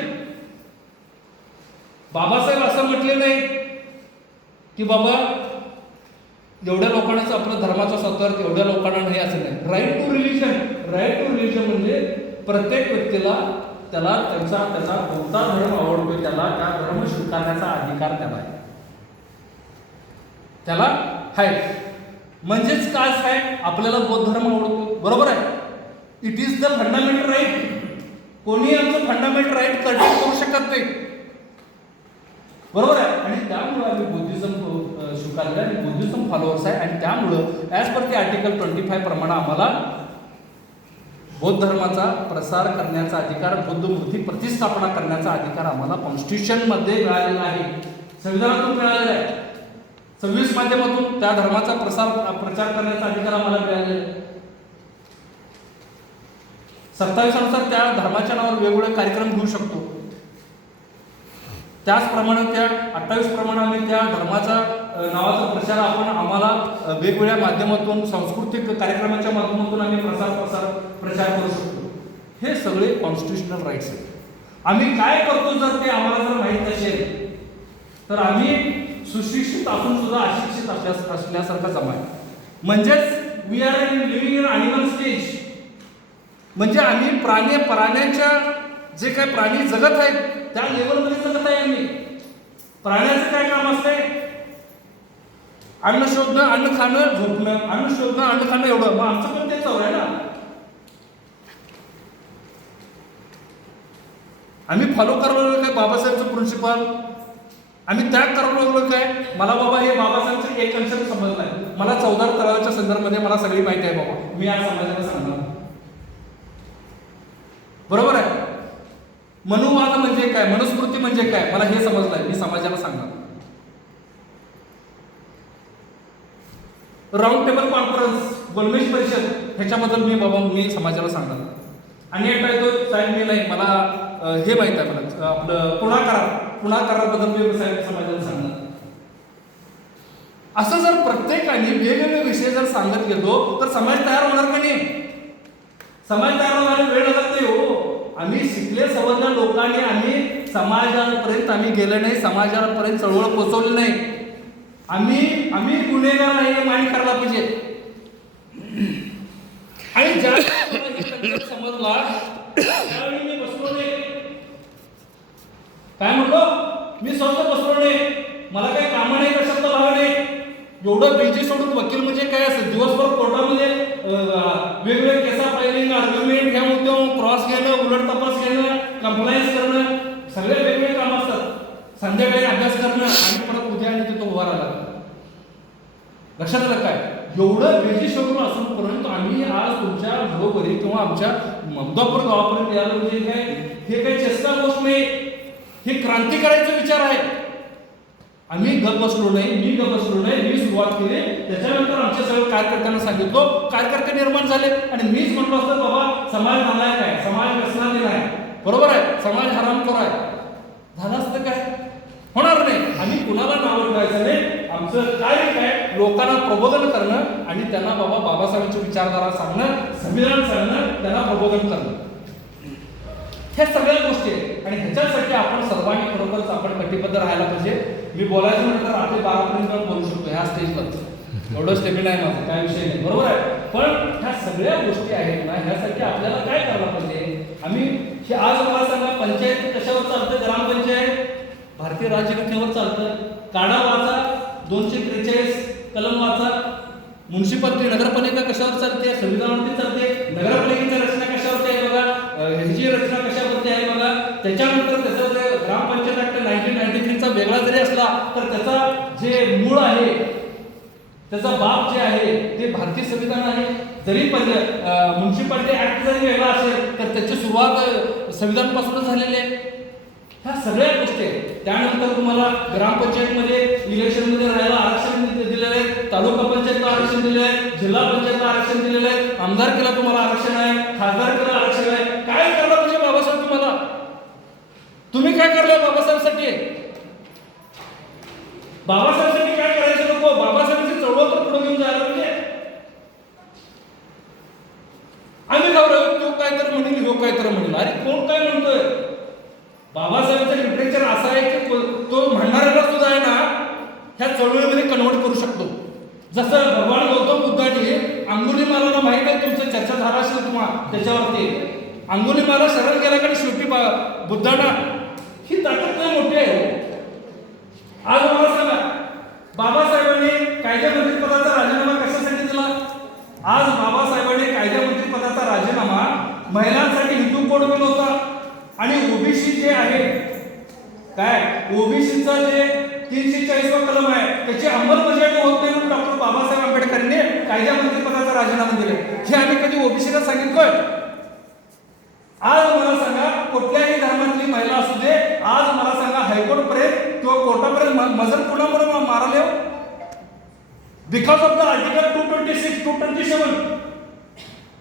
बाबासाहेब असं म्हटले नाही की बाबा एवढ्या लोकांनाच आपलं धर्माचा स्वातंत्र्य, एवढ्या लोकांना नाही, असं नाही. Right to religion, right to religion म्हणजे प्रत्येक व्यक्तीला त्याला त्याचा कोणता धर्म आवडतो त्याला त्या धर्म स्वीकारण्याचा अधिकार त्याला आहे. म्हणजेच काय आहे, आपल्याला बौद्ध धर्म आवडतो, बरोबर आहे, it is the fundamental right. कोणी आमचं फंडामेंटल राईट कर्टिव्ह करू शकत नाही, बरोबर आहे. आणि त्यामुळे आम्ही बुद्धिझम स्वीकारले आणि बुद्धिझम फॉलोअर्स आहे. आणि त्यामुळं ॲज पर ती आर्टिकल 25 प्रमाणे आम्हाला बौद्ध धर्माचा प्रसार करण्याचा अधिकार, बुद्ध मूर्ती प्रतिष्ठापना करण्याचा अधिकार आम्हाला कॉन्स्टिट्यूशनमध्ये मिळालेला आहे, संविधानातून मिळालेला आहे. 26 माध्यमातून त्या धर्माचा प्रचार करण्याचा अधिकार आम्हाला मिळालेला आहे. 27 नुसार त्या धर्माच्या नावावर वेगवेगळे कार्यक्रम घेऊ शकतो. त्याचप्रमाणे त्या 28 प्रमाणे आम्ही त्या धर्माचा नावाचा प्रचार आपण आम्हाला वेगवेगळ्या माध्यमातून सांस्कृतिक कार्यक्रमाच्या माध्यमातून आम्ही प्रचार करू शकतो. हे सगळे कॉन्स्टिट्युशनल राईट्स आहेत. आम्ही काय करतो जर ते आम्हाला जर माहीत नसेल तर आम्ही सुशिक्षित असून सुद्धा अशिक्षित असल्यासारखा जमा आहे. म्हणजेच we are living in animal stage. म्हणजे आम्ही प्राण्यांच्या जे काही प्राणी जगत आहेत त्या लेवलमध्ये जगत आहे आम्ही. प्राण्याचं काय काम असतंय? अन्न शोधणं, अन्न खाणं, झोपणं, अन्न शोधणं, अन्न खाणं, एवढं. मग आमचं पण तेच चालू आहे ना. आम्ही फॉलो करायला काय बाबासाहेबचं प्रिन्सिपल, आम्ही त्याग करायला काय. मला बाबा हे बाबासाहेबचं एक कन्सेप्ट समजलं आहे. मला 14 तळाच्या संदर्भामध्ये मला सगळी माहिती आहे बाबा. मी आज समाजाला सांगणार. बरोबर आहे. मनुवाद म्हणजे काय, मनुस्मृती म्हणजे काय, मला हे समजलं आहे. मी समाजाला सांगणार. राऊंड टेबल कॉन्फरन्स, गोलमेज परिषद, ह्याच्याबद्दल मी समाजाला सांगणार. आणि एक काय तो साहेब मी नाही, मला हे माहित आहे. मला आपलं पुणा कराराबद्दल मी समाजाला सांगणार. असं जर प्रत्येकाने वेगवेगळे विषय जर सांगत गेलो तर समाज तयार होणार का नाही? समाज तयार होण्याला वेळ लागत नाही हो. आम्ही शिकले सवरल्या लोकांनी आम्ही समाजापर्यंत आम्ही गेले नाही, समाजापर्यंत चळवळ पोहोचवली नाही. आम्ही गुन्हेगार आहे मान्य करायला पाहिजे. आणि ज्या समजला त्यावेळी मी बसलो नाही. काय म्हणतो? मी स्वतः बसलो नाही. मला काही कामं नाही, कशात भाग नाही. एवढं बीजी सोडून वकील म्हणजे काय असं दिवसभर कोर्टामध्ये वेगवेगळे केसा फायलिंग, आर्ग्युमेंट, ह्या मुद्द्यावर क्रॉस घेणं, उलट तपास घेणं, कंप्लायन्स करणं, सगळे वेगवेगळे काम असतात. संध्याकाळी अभ्यास करणं आणि परत उद्या आणि तिथं उभा राहिला. लक्षात आलं काय? एवढं बेजी शेड्यूल असून परंतु आम्ही आज तुमच्या घरोघरी किंवा आमच्या ममदापूर गावापर्यंत यायला म्हणजे काय हे काही चेष्टा गोष्ट नाही. हे क्रांती करायचा विचार आहे. आम्ही गप बसलो नाही, मी गप बसलो नाही. मी सुरुवात केली. त्याच्यानंतर आमच्या सगळ्या कार्यकर्त्यांना सांगितलो, कार्यकर्ते निर्माण झाले. आणि मीच म्हटलो असतं बाबा समाज नालायक आहे, समाज व्यसनाधीन आहे, बरोबर आहे, समाज हरामखोर आहे, झालं असतं काय? होणार नाही. आम्ही कुणाला नाव ठेवायचं नाही. आमचं कार्य काय? लोकांना प्रबोधन करणं आणि त्यांना बाबासाहेबांची विचारधारा सांगणं, संविधान सांगणं, त्यांना प्रबोधन करणं. ह्या सगळ्या गोष्टी आहेत. आणि ह्याच्यासाठी आपण सर्वांनी खरोखरच आपण कटिबद्ध राहायला पाहिजे. मी बोलायचं म्हटलं तर रात्री 12 पर्यंत बोलू शकतो ह्या स्टेजवर. एवढं स्टेमिना आहे माझं, काय विषय नाही, बरोबर आहे. पण ह्या सगळ्या गोष्टी आहेत ना, ह्यासाठी आपल्याला काय करायला पाहिजे? आम्ही हे आज मला सांगा, पंचायत कशावर चालतं? ग्रामपंचायत भारतीय राज्यघटनेवर चालतं. काढा वाचा, 243 कलम वाचा. म्युन्सिपालिटी नगरपालिका कशावर चालते? संविधानावरती चालते. नगरपालिकेची रचना कशावरती आहे बघा, ह्याची रचना कशावरती आहे बघा. त्याच्यानंतर त्याचा जे ग्रामपंचायत ऍक्ट 1993 चा वेगळा जरी असला तर त्याचा जे मूळ आहे, त्याचा बाप जे आहे ते भारतीय संविधान आहे. जरी म्युन्सिपालिटी ऍक्ट जरी वेगळा असेल तर त्याची सुरुवात संविधानापासूनच झालेली आहे. ह्या सगळ्या गोष्टी आहेत. त्यानंतर तुम्हाला ग्रामपंचायतमध्ये इलेक्शनमध्ये राहायला आरक्षण दिलेलं आहे, तालुका पंचायतला आरक्षण दिलेलं आहे, जिल्हा पंचायतला आरक्षण दिलेलं आहे, आमदारकीला तुम्हाला आरक्षण आहे, खासदारकीला आरक्षण आहे. काय करायला पाहिजे बाबासाहेब तुम्हाला? तुम्ही काय करलं बाबासाहेबसाठी? बाबासाहेबसाठी काय करायचं नको? बाबासाहेबांची चळवळ तर पुढे घेऊन जायला पाहिजे. आम्ही घाबरलो, तो काय तर म्हणेल, ह्यो काय तर म्हणेल. अरे कोण काय म्हणतोय? बाबासाहेबांचं लिटरेचर असं आहे की तो म्हणणाऱ्याला सुद्धा आहे ना ह्या चळवळीमध्ये कन्वर्ट करू शकतो. जसं भगवान गौतम बुद्धाने अंगुलीमालाला माहित आहे, तुमचं चर्चा झाला असेल तुम्हाला त्याच्यावरती. अंगुलीमाला शरण गेला का शेवटी बुद्धांना ही ताकद नाही मोठी आहे. आज मला सांगा, बाबासाहेबांनी कायद्यामंत्री पदाचा राजीनामा कशासाठी दिला? आज बाबासाहेबांनी कायद्यामंत्री पदाचा राजीनामा महिलांसाठी हिंदू कोड बिल होता आणि ओबीसी जे आहे काय, ओबीसीचा जे 340 कलम आहे त्याची अंमलबजावणी होत नाही म्हणून डॉक्टर बाबासाहेब आंबेडकरांनी कायद्यामंत्री पदाचा राजीनामा दिले. हे आम्ही कधी ओबीसीला सांगितलोय? आज मला सांगा, कुठल्याही धर्मातली महिला असू दे, आज मला सांगा हायकोर्ट पर्यंत किंवा कोर्टापर्यंत मजल कुणामुळे मारले? Because of the article 226, 227.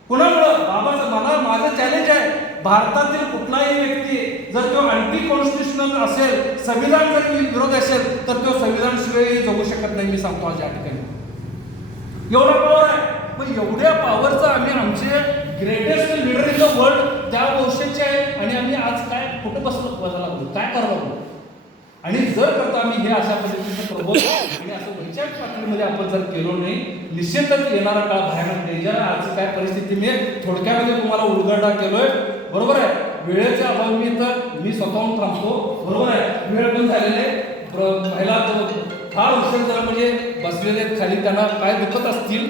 कुणामुळे? बाबासाहेब, मला माझं चॅलेंज आहे, भारतातील कुठलाही व्यक्ती जर तो अँटी कॉन्स्टिट्युशनल असेल, संविधान जर विरोध असेल, तर तो संविधान शिवाय जगू शकत नाही. मी सांगतो आज या ठिकाणी एवढा पॉवर आहे. पण एवढ्या पॉवरचा आम्ही आमचे greatest leader in the world त्या गोष्टीचे आहे, आणि आम्ही आज काय कुठं बसलो लागलो, काय करावं. आणि जर करता आम्ही हे अशा पद्धतीचं प्रबोध आणि असं वैचारिक पातळीमध्ये आपण जर केलो नाही, निश्चितच येणारा काळ भयानक डेंजर. आज काय परिस्थिती मी थोडक्यामध्ये तुम्हाला उलगडा केलोय, बरोबर आहे. वेळेच्या अभावी तर मी स्वतःहून थांबतो, बरोबर आहे. वेळ पण झालेले पहिला फार उशीर जरा म्हणजे बसलेले खाली, त्यांना काय दुखत असतील,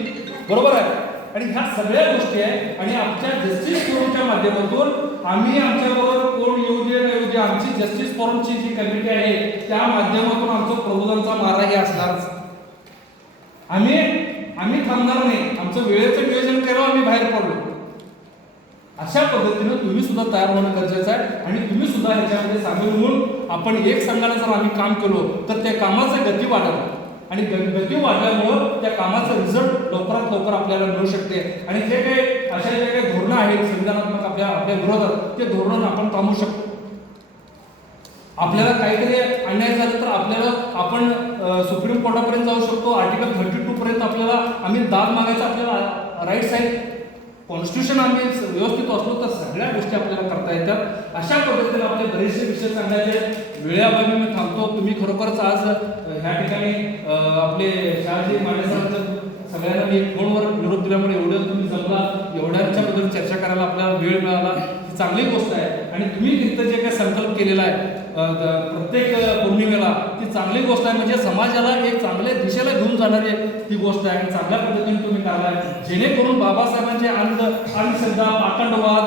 बरोबर आहे. आणि ह्या सगळ्या गोष्टी आहे. आणि आमच्या जस्टिस फोरमच्या माध्यमातून आम्ही आमच्याबरोबर कोण येऊ दे न येऊ दे, आमची जस्टिस फोरमची जी कमिटी आहे त्या माध्यमातून आमचं प्रबोधनचा मारा हे असणारच. आम्ही थांबणार नाही. आमचं वेळेचं नियोजन केलं, आम्ही बाहेर पडलो. अशा पद्धतीनं तुम्ही सुद्धा तयार होणं गरजेचं आहे. आणि तुम्ही सुद्धा ह्याच्यामध्ये सामील होऊन आपण एक संघाने जर आम्ही काम केलो तर त्या कामाची गती वाढेल. आणि गती वाढल्यामुळं त्या कामाचा रिझल्ट लवकरात लवकर आपल्याला मिळू शकते. आणि जे काही अशा जे काही धोरणं आहेत संविधानात्मक आपल्या विरोधात, ते धोरण आपण थांबवू शकतो. आपल्याला काहीतरी अन्याय झाला तर आपण सुप्रीम कोर्टापर्यंत जाऊ शकतो. आर्टिकल 32 पर्यंत आपल्याला आम्ही दाद मागायचा आपल्याला राईट्स आहेत. कॉन्स्टिट्यूशन आम्ही व्यवस्थित असलो तर सगळ्या गोष्टी आपल्याला करता येतात. अशा पद्धतीने आपले बरेचसे विषय सांगायचे. वेळेअभावी मी थांबतो. तुम्ही खरोखरच आज ह्या ठिकाणी आपले शहाजी मांडेसरांचं सगळ्यांना मी फोनवर निरोप दिल्यामुळे एवढं तुम्ही जमला, एवढ्यांच्याबद्दल चर्चा करायला आपल्याला वेळ मिळाला, ही चांगली गोष्ट आहे. आणि तुम्ही इथं जे काही संकल्प केलेला आहे प्रत्येक पौर्णिमेला, ती चांगली गोष्ट आहे. म्हणजे समाजाला एक चांगल्या दिशेला घेऊन जाणारी ती गोष्ट आहे. आणि चांगल्या पद्धतीने तुम्ही करालाय, जेणेकरून बाबासाहेबांचे अंधश्रद्धा, पाखंडवाद,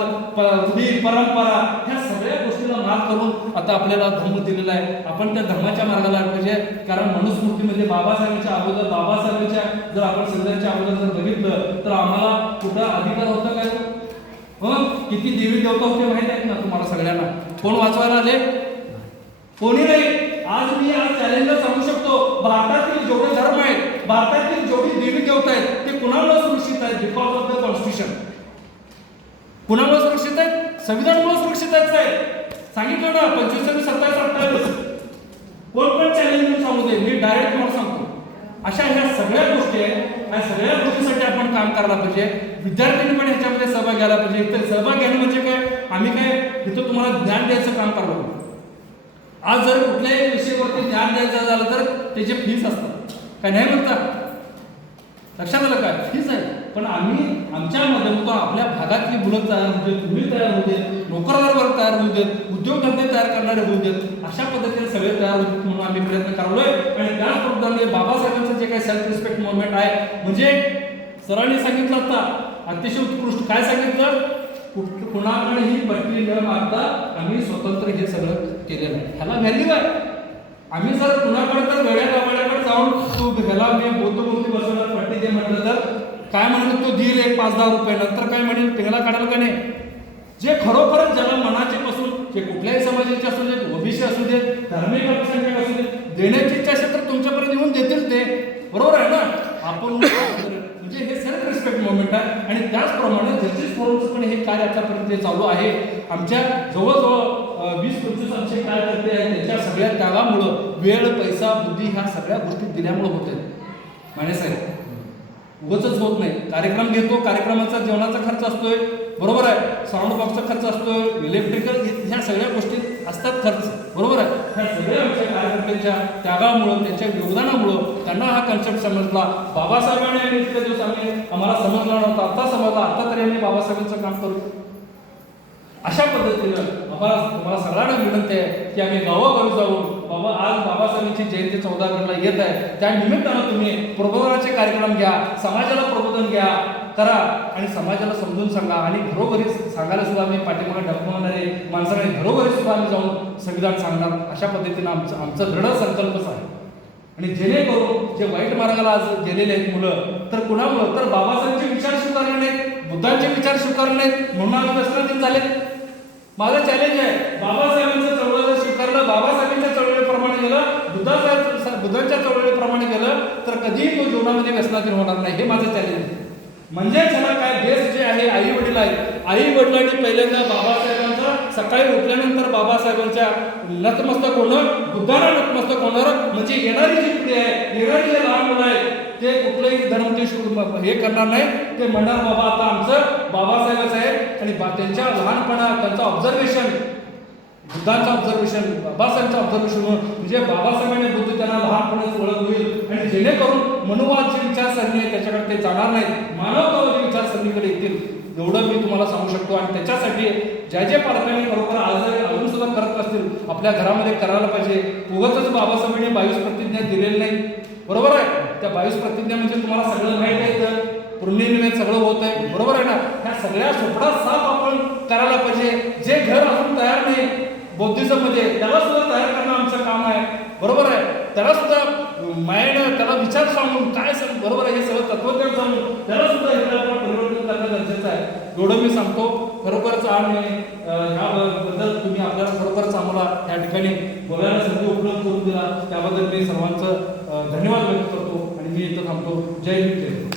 रूढी परंपरा ह्या सगळ्या गोष्टीला मात करून आता आपल्याला धर्म दिलेला आहे. आपण त्या धर्माच्या मार्गाला पाहिजे. कारण मनुस्मृतीमध्ये बाबासाहेबांच्या अगोदर, बाबासाहेबांच्या जर आपण संविधानाच्या अगोदर जर बघितलं तर आम्हाला कुठं अधिकार होता काय? किती देवी देवता होते माहिती आहेत ना तुम्हाला सगळ्यांना? कोण वाचवायला आले? कोणी नाही. आज चॅलेंजला सांगू शकतो, भारतातील जेवढे धर्म आहेत, भारतातील जेवढी देवी देवता आहेत, ते कुणामुळे सुरक्षित आहेत? Because of the constitution. कुणामुळे सुरक्षित आहेत? संविधानामुळे सुरक्षित आहेत. सांगितलं ना, 25, 27, 28. कोण पण चॅलेंज म्हणून सांगू दे, मी डायरेक्ट तुम्हाला सांगतो. अशा ह्या सगळ्या गोष्टी आहेत. ह्या सगळ्या गोष्टीसाठी आपण काम करायला पाहिजे. विद्यार्थ्यांनी पण ह्याच्यामध्ये सहभाग घ्यायला पाहिजे. तर सहभाग घेणं म्हणजे काय? आम्ही काय इथं तुम्हाला ज्ञान द्यायचं काम करलो. आज जर कुठल्याही विषयावरती ज्ञान द्यायचं झालं तर त्याचे फीस असतात, काय नाही म्हणतात? लक्षात आलं काय? फीस आहे. पण आम्ही आमच्या माध्यमातून आपल्या भागातली मुलं तयार होऊ देत, तुम्ही तयार होऊ देत, नोकरदार वर्ग तयार होऊ देत, उद्योगधंदे तयार करणारे होऊ देत, अशा पद्धतीने सगळे तयार होत म्हणून आम्ही प्रयत्न करलोय. आणि त्याच पद्धतीने बाबासाहेबांचं जे काही सेल्फ रिस्पेक्ट मुवमेंट आहे, म्हणजे सरांनी सांगितलं आता अतिशय उत्कृष्ट काय सांगितलं, कुणाकडेही पट्टी न मागता आम्ही स्वतंत्र हे सगळं केलेलं आहे. ह्याला व्हॅल्यू आहे. आम्ही जर कुणाकडे तर वेळ्या गावाड्याकडे जाऊन तू ह्याला मी बोलतो बसवणार पट्टी दे म्हटलं तर काय म्हणेल, तो देईल एक 5-10 रुपये, नंतर काय म्हणेल, टेंगला काढाल का नाही? जे खरोखरच ज्याला मनाचे पासून, जे कुठल्याही समाजाचे असू देत, ओबीसी असू देत, धार्मिक अल्पसंख्याक असू देत, देण्याची इच्छा असेल तर तुमच्यापर्यंत येऊन देतील ते, बरोबर आहे ना? आपण म्हणजे हे सेल्फ रिस्पेक्ट मुवमेंट आहे. आणि त्याचप्रमाणे जस्टिस फोरमचं पण हे कार्य आतापर्यंत चालू आहे. आमच्या जवळजवळ 20-25 आमचे कार्यकर्ते आहेत. त्यांच्या सगळ्या त्यागामुळं वेळ, पैसा, बुद्धी ह्या सगळ्या गोष्टी दिल्यामुळं होत आहेत. मानेसाहेब उगाचच होत नाही. कार्यक्रम घेतो, कार्यक्रमाचा जेवणाचा खर्च असतोय, बरोबर आहे, साऊंड बॉक्सचा खर्च असतोय, इलेक्ट्रिकल, ह्या सगळ्या गोष्टी असतात खर्च, बरोबर आहे. ह्या सगळ्या आमच्या कार्यकर्त्यांच्या त्यागामुळं, त्यांच्या योगदानामुळं त्यांना हा कन्सेप्ट समजला. बाबासाहेबांनी आणि इतके दिवस आम्हाला समजला नव्हता, आता समजला. आता तरी आम्ही बाबासाहेबांचं काम करू. अशा पद्धतीनं तुम्हाला सगळ्यांना विनंती आहे की आम्ही गावोगावी जाऊन बाबा, आज बाबासाहेबांची जयंती 14 एप्रिलला येत आहे, त्या निमित्तानं तुम्ही प्रबोधनाचे कार्यक्रम घ्या, समाजाला प्रबोधन घ्या करा आणि समाजाला समजून सांगा. आणि घरोघरी सांगायला सुद्धा आम्ही पाठीमागे ढकलणारे माणसाने घरोघरी सुद्धा आम्ही जाऊन संविधान सांगणार. अशा पद्धतीनं आमचा दृढ संकल्पच आहे. आणि जेणेकरून जे वाईट मार्गाला आज गेलेले आहेत मुलं, तर कुणामुळं, तर बाबासाहेबांचे विचार स्वीकारले नाहीत, बुद्धांचे विचार स्वीकारले नाहीत म्हणून आम्ही व्यसनाधीन झाले. माझं चॅलेंज आहे, बाबासाहेबांचं चळवळ स्वीकारलं, बाबासाहेबांच्या चळवळीप्रमाणे गेलं, बुद्धांच्या चळवळीप्रमाणे गेलं तर कधीही तो जीवनामध्ये व्यसनाधीन होणार नाही. हे माझं चॅलेंज आहे. म्हणजे त्याला काय बेस जे आहे, आई वडील आहेत, आई वडिलांनी पहिल्यांदा बाबासाहेबांचा सकाळी उठल्यानंतर बाबासाहेबांच्या नतमस्तक होणं, बुद्धाला नतमस्तक होणार, म्हणजे येणारी जी पिढी आहे, येणारी जे लहान मुलं आहे, ते कुठलंही धर्म ते हे करणार नाही. ते म्हणणार बाबा आता आमचं बाबासाहेबच आहे. आणि त्यांच्या लहानपणा त्यांचं ऑब्झर्वेशन, बुद्धांचं ऑब्झर्वेशन, बाबासाहेबांचं ऑब्झर्वेशन म्हणजे बाबासाहेबांनी बुद्ध त्यांना लहानपणीच ओळख होईल. आणि जेणेकरून मनुवादची विचारसरणी आहे त्याच्याकडे ते जाणार नाहीत, मानवतावादी विचारसरणीकडे येतील, एवढं मी तुम्हाला सांगू शकतो. आणि त्याच्यासाठी ज्या पालकांनी खरोखर अजून सुद्धा करत असतील, आपल्या घरामध्ये करायला पाहिजे. उगाचच बाबासाहेबांनी 22 प्रतिज्ञा दिलेल्या नाही, बरोबर आहे. त्या 22 प्रतिज्ञा म्हणजे तुम्हाला सगळं माहित आहे, पुण्यनिवेद सगळं होत आहे, बरोबर आहे ना. ह्या सगळ्या सोपडा साफ आपण करायला पाहिजे. जे घर अजून तयार नाही बौद्धिझम मध्ये, त्याला सुद्धा तयार करणं आमचं काम आहे, बरोबर आहे. त्याला सुद्धा मायेनं त्याला विचार सांगून काय बरोबर आहे हे सगळं तत्वज्ञान सांगून त्याला सुद्धा इकडे परिवर्तन करणं गरजेचं आहे. एवढं मी सांगतो. खरोखरच आणि ह्याबद्दल तुम्ही आपल्याला खरोखरच आम्हाला या ठिकाणी बोलायला संधी उपलब्ध करून दिला, त्याबद्दल मी सर्वांचं धन्यवाद व्यक्त करतो आणि मी इथं थांबतो. जय हिंद.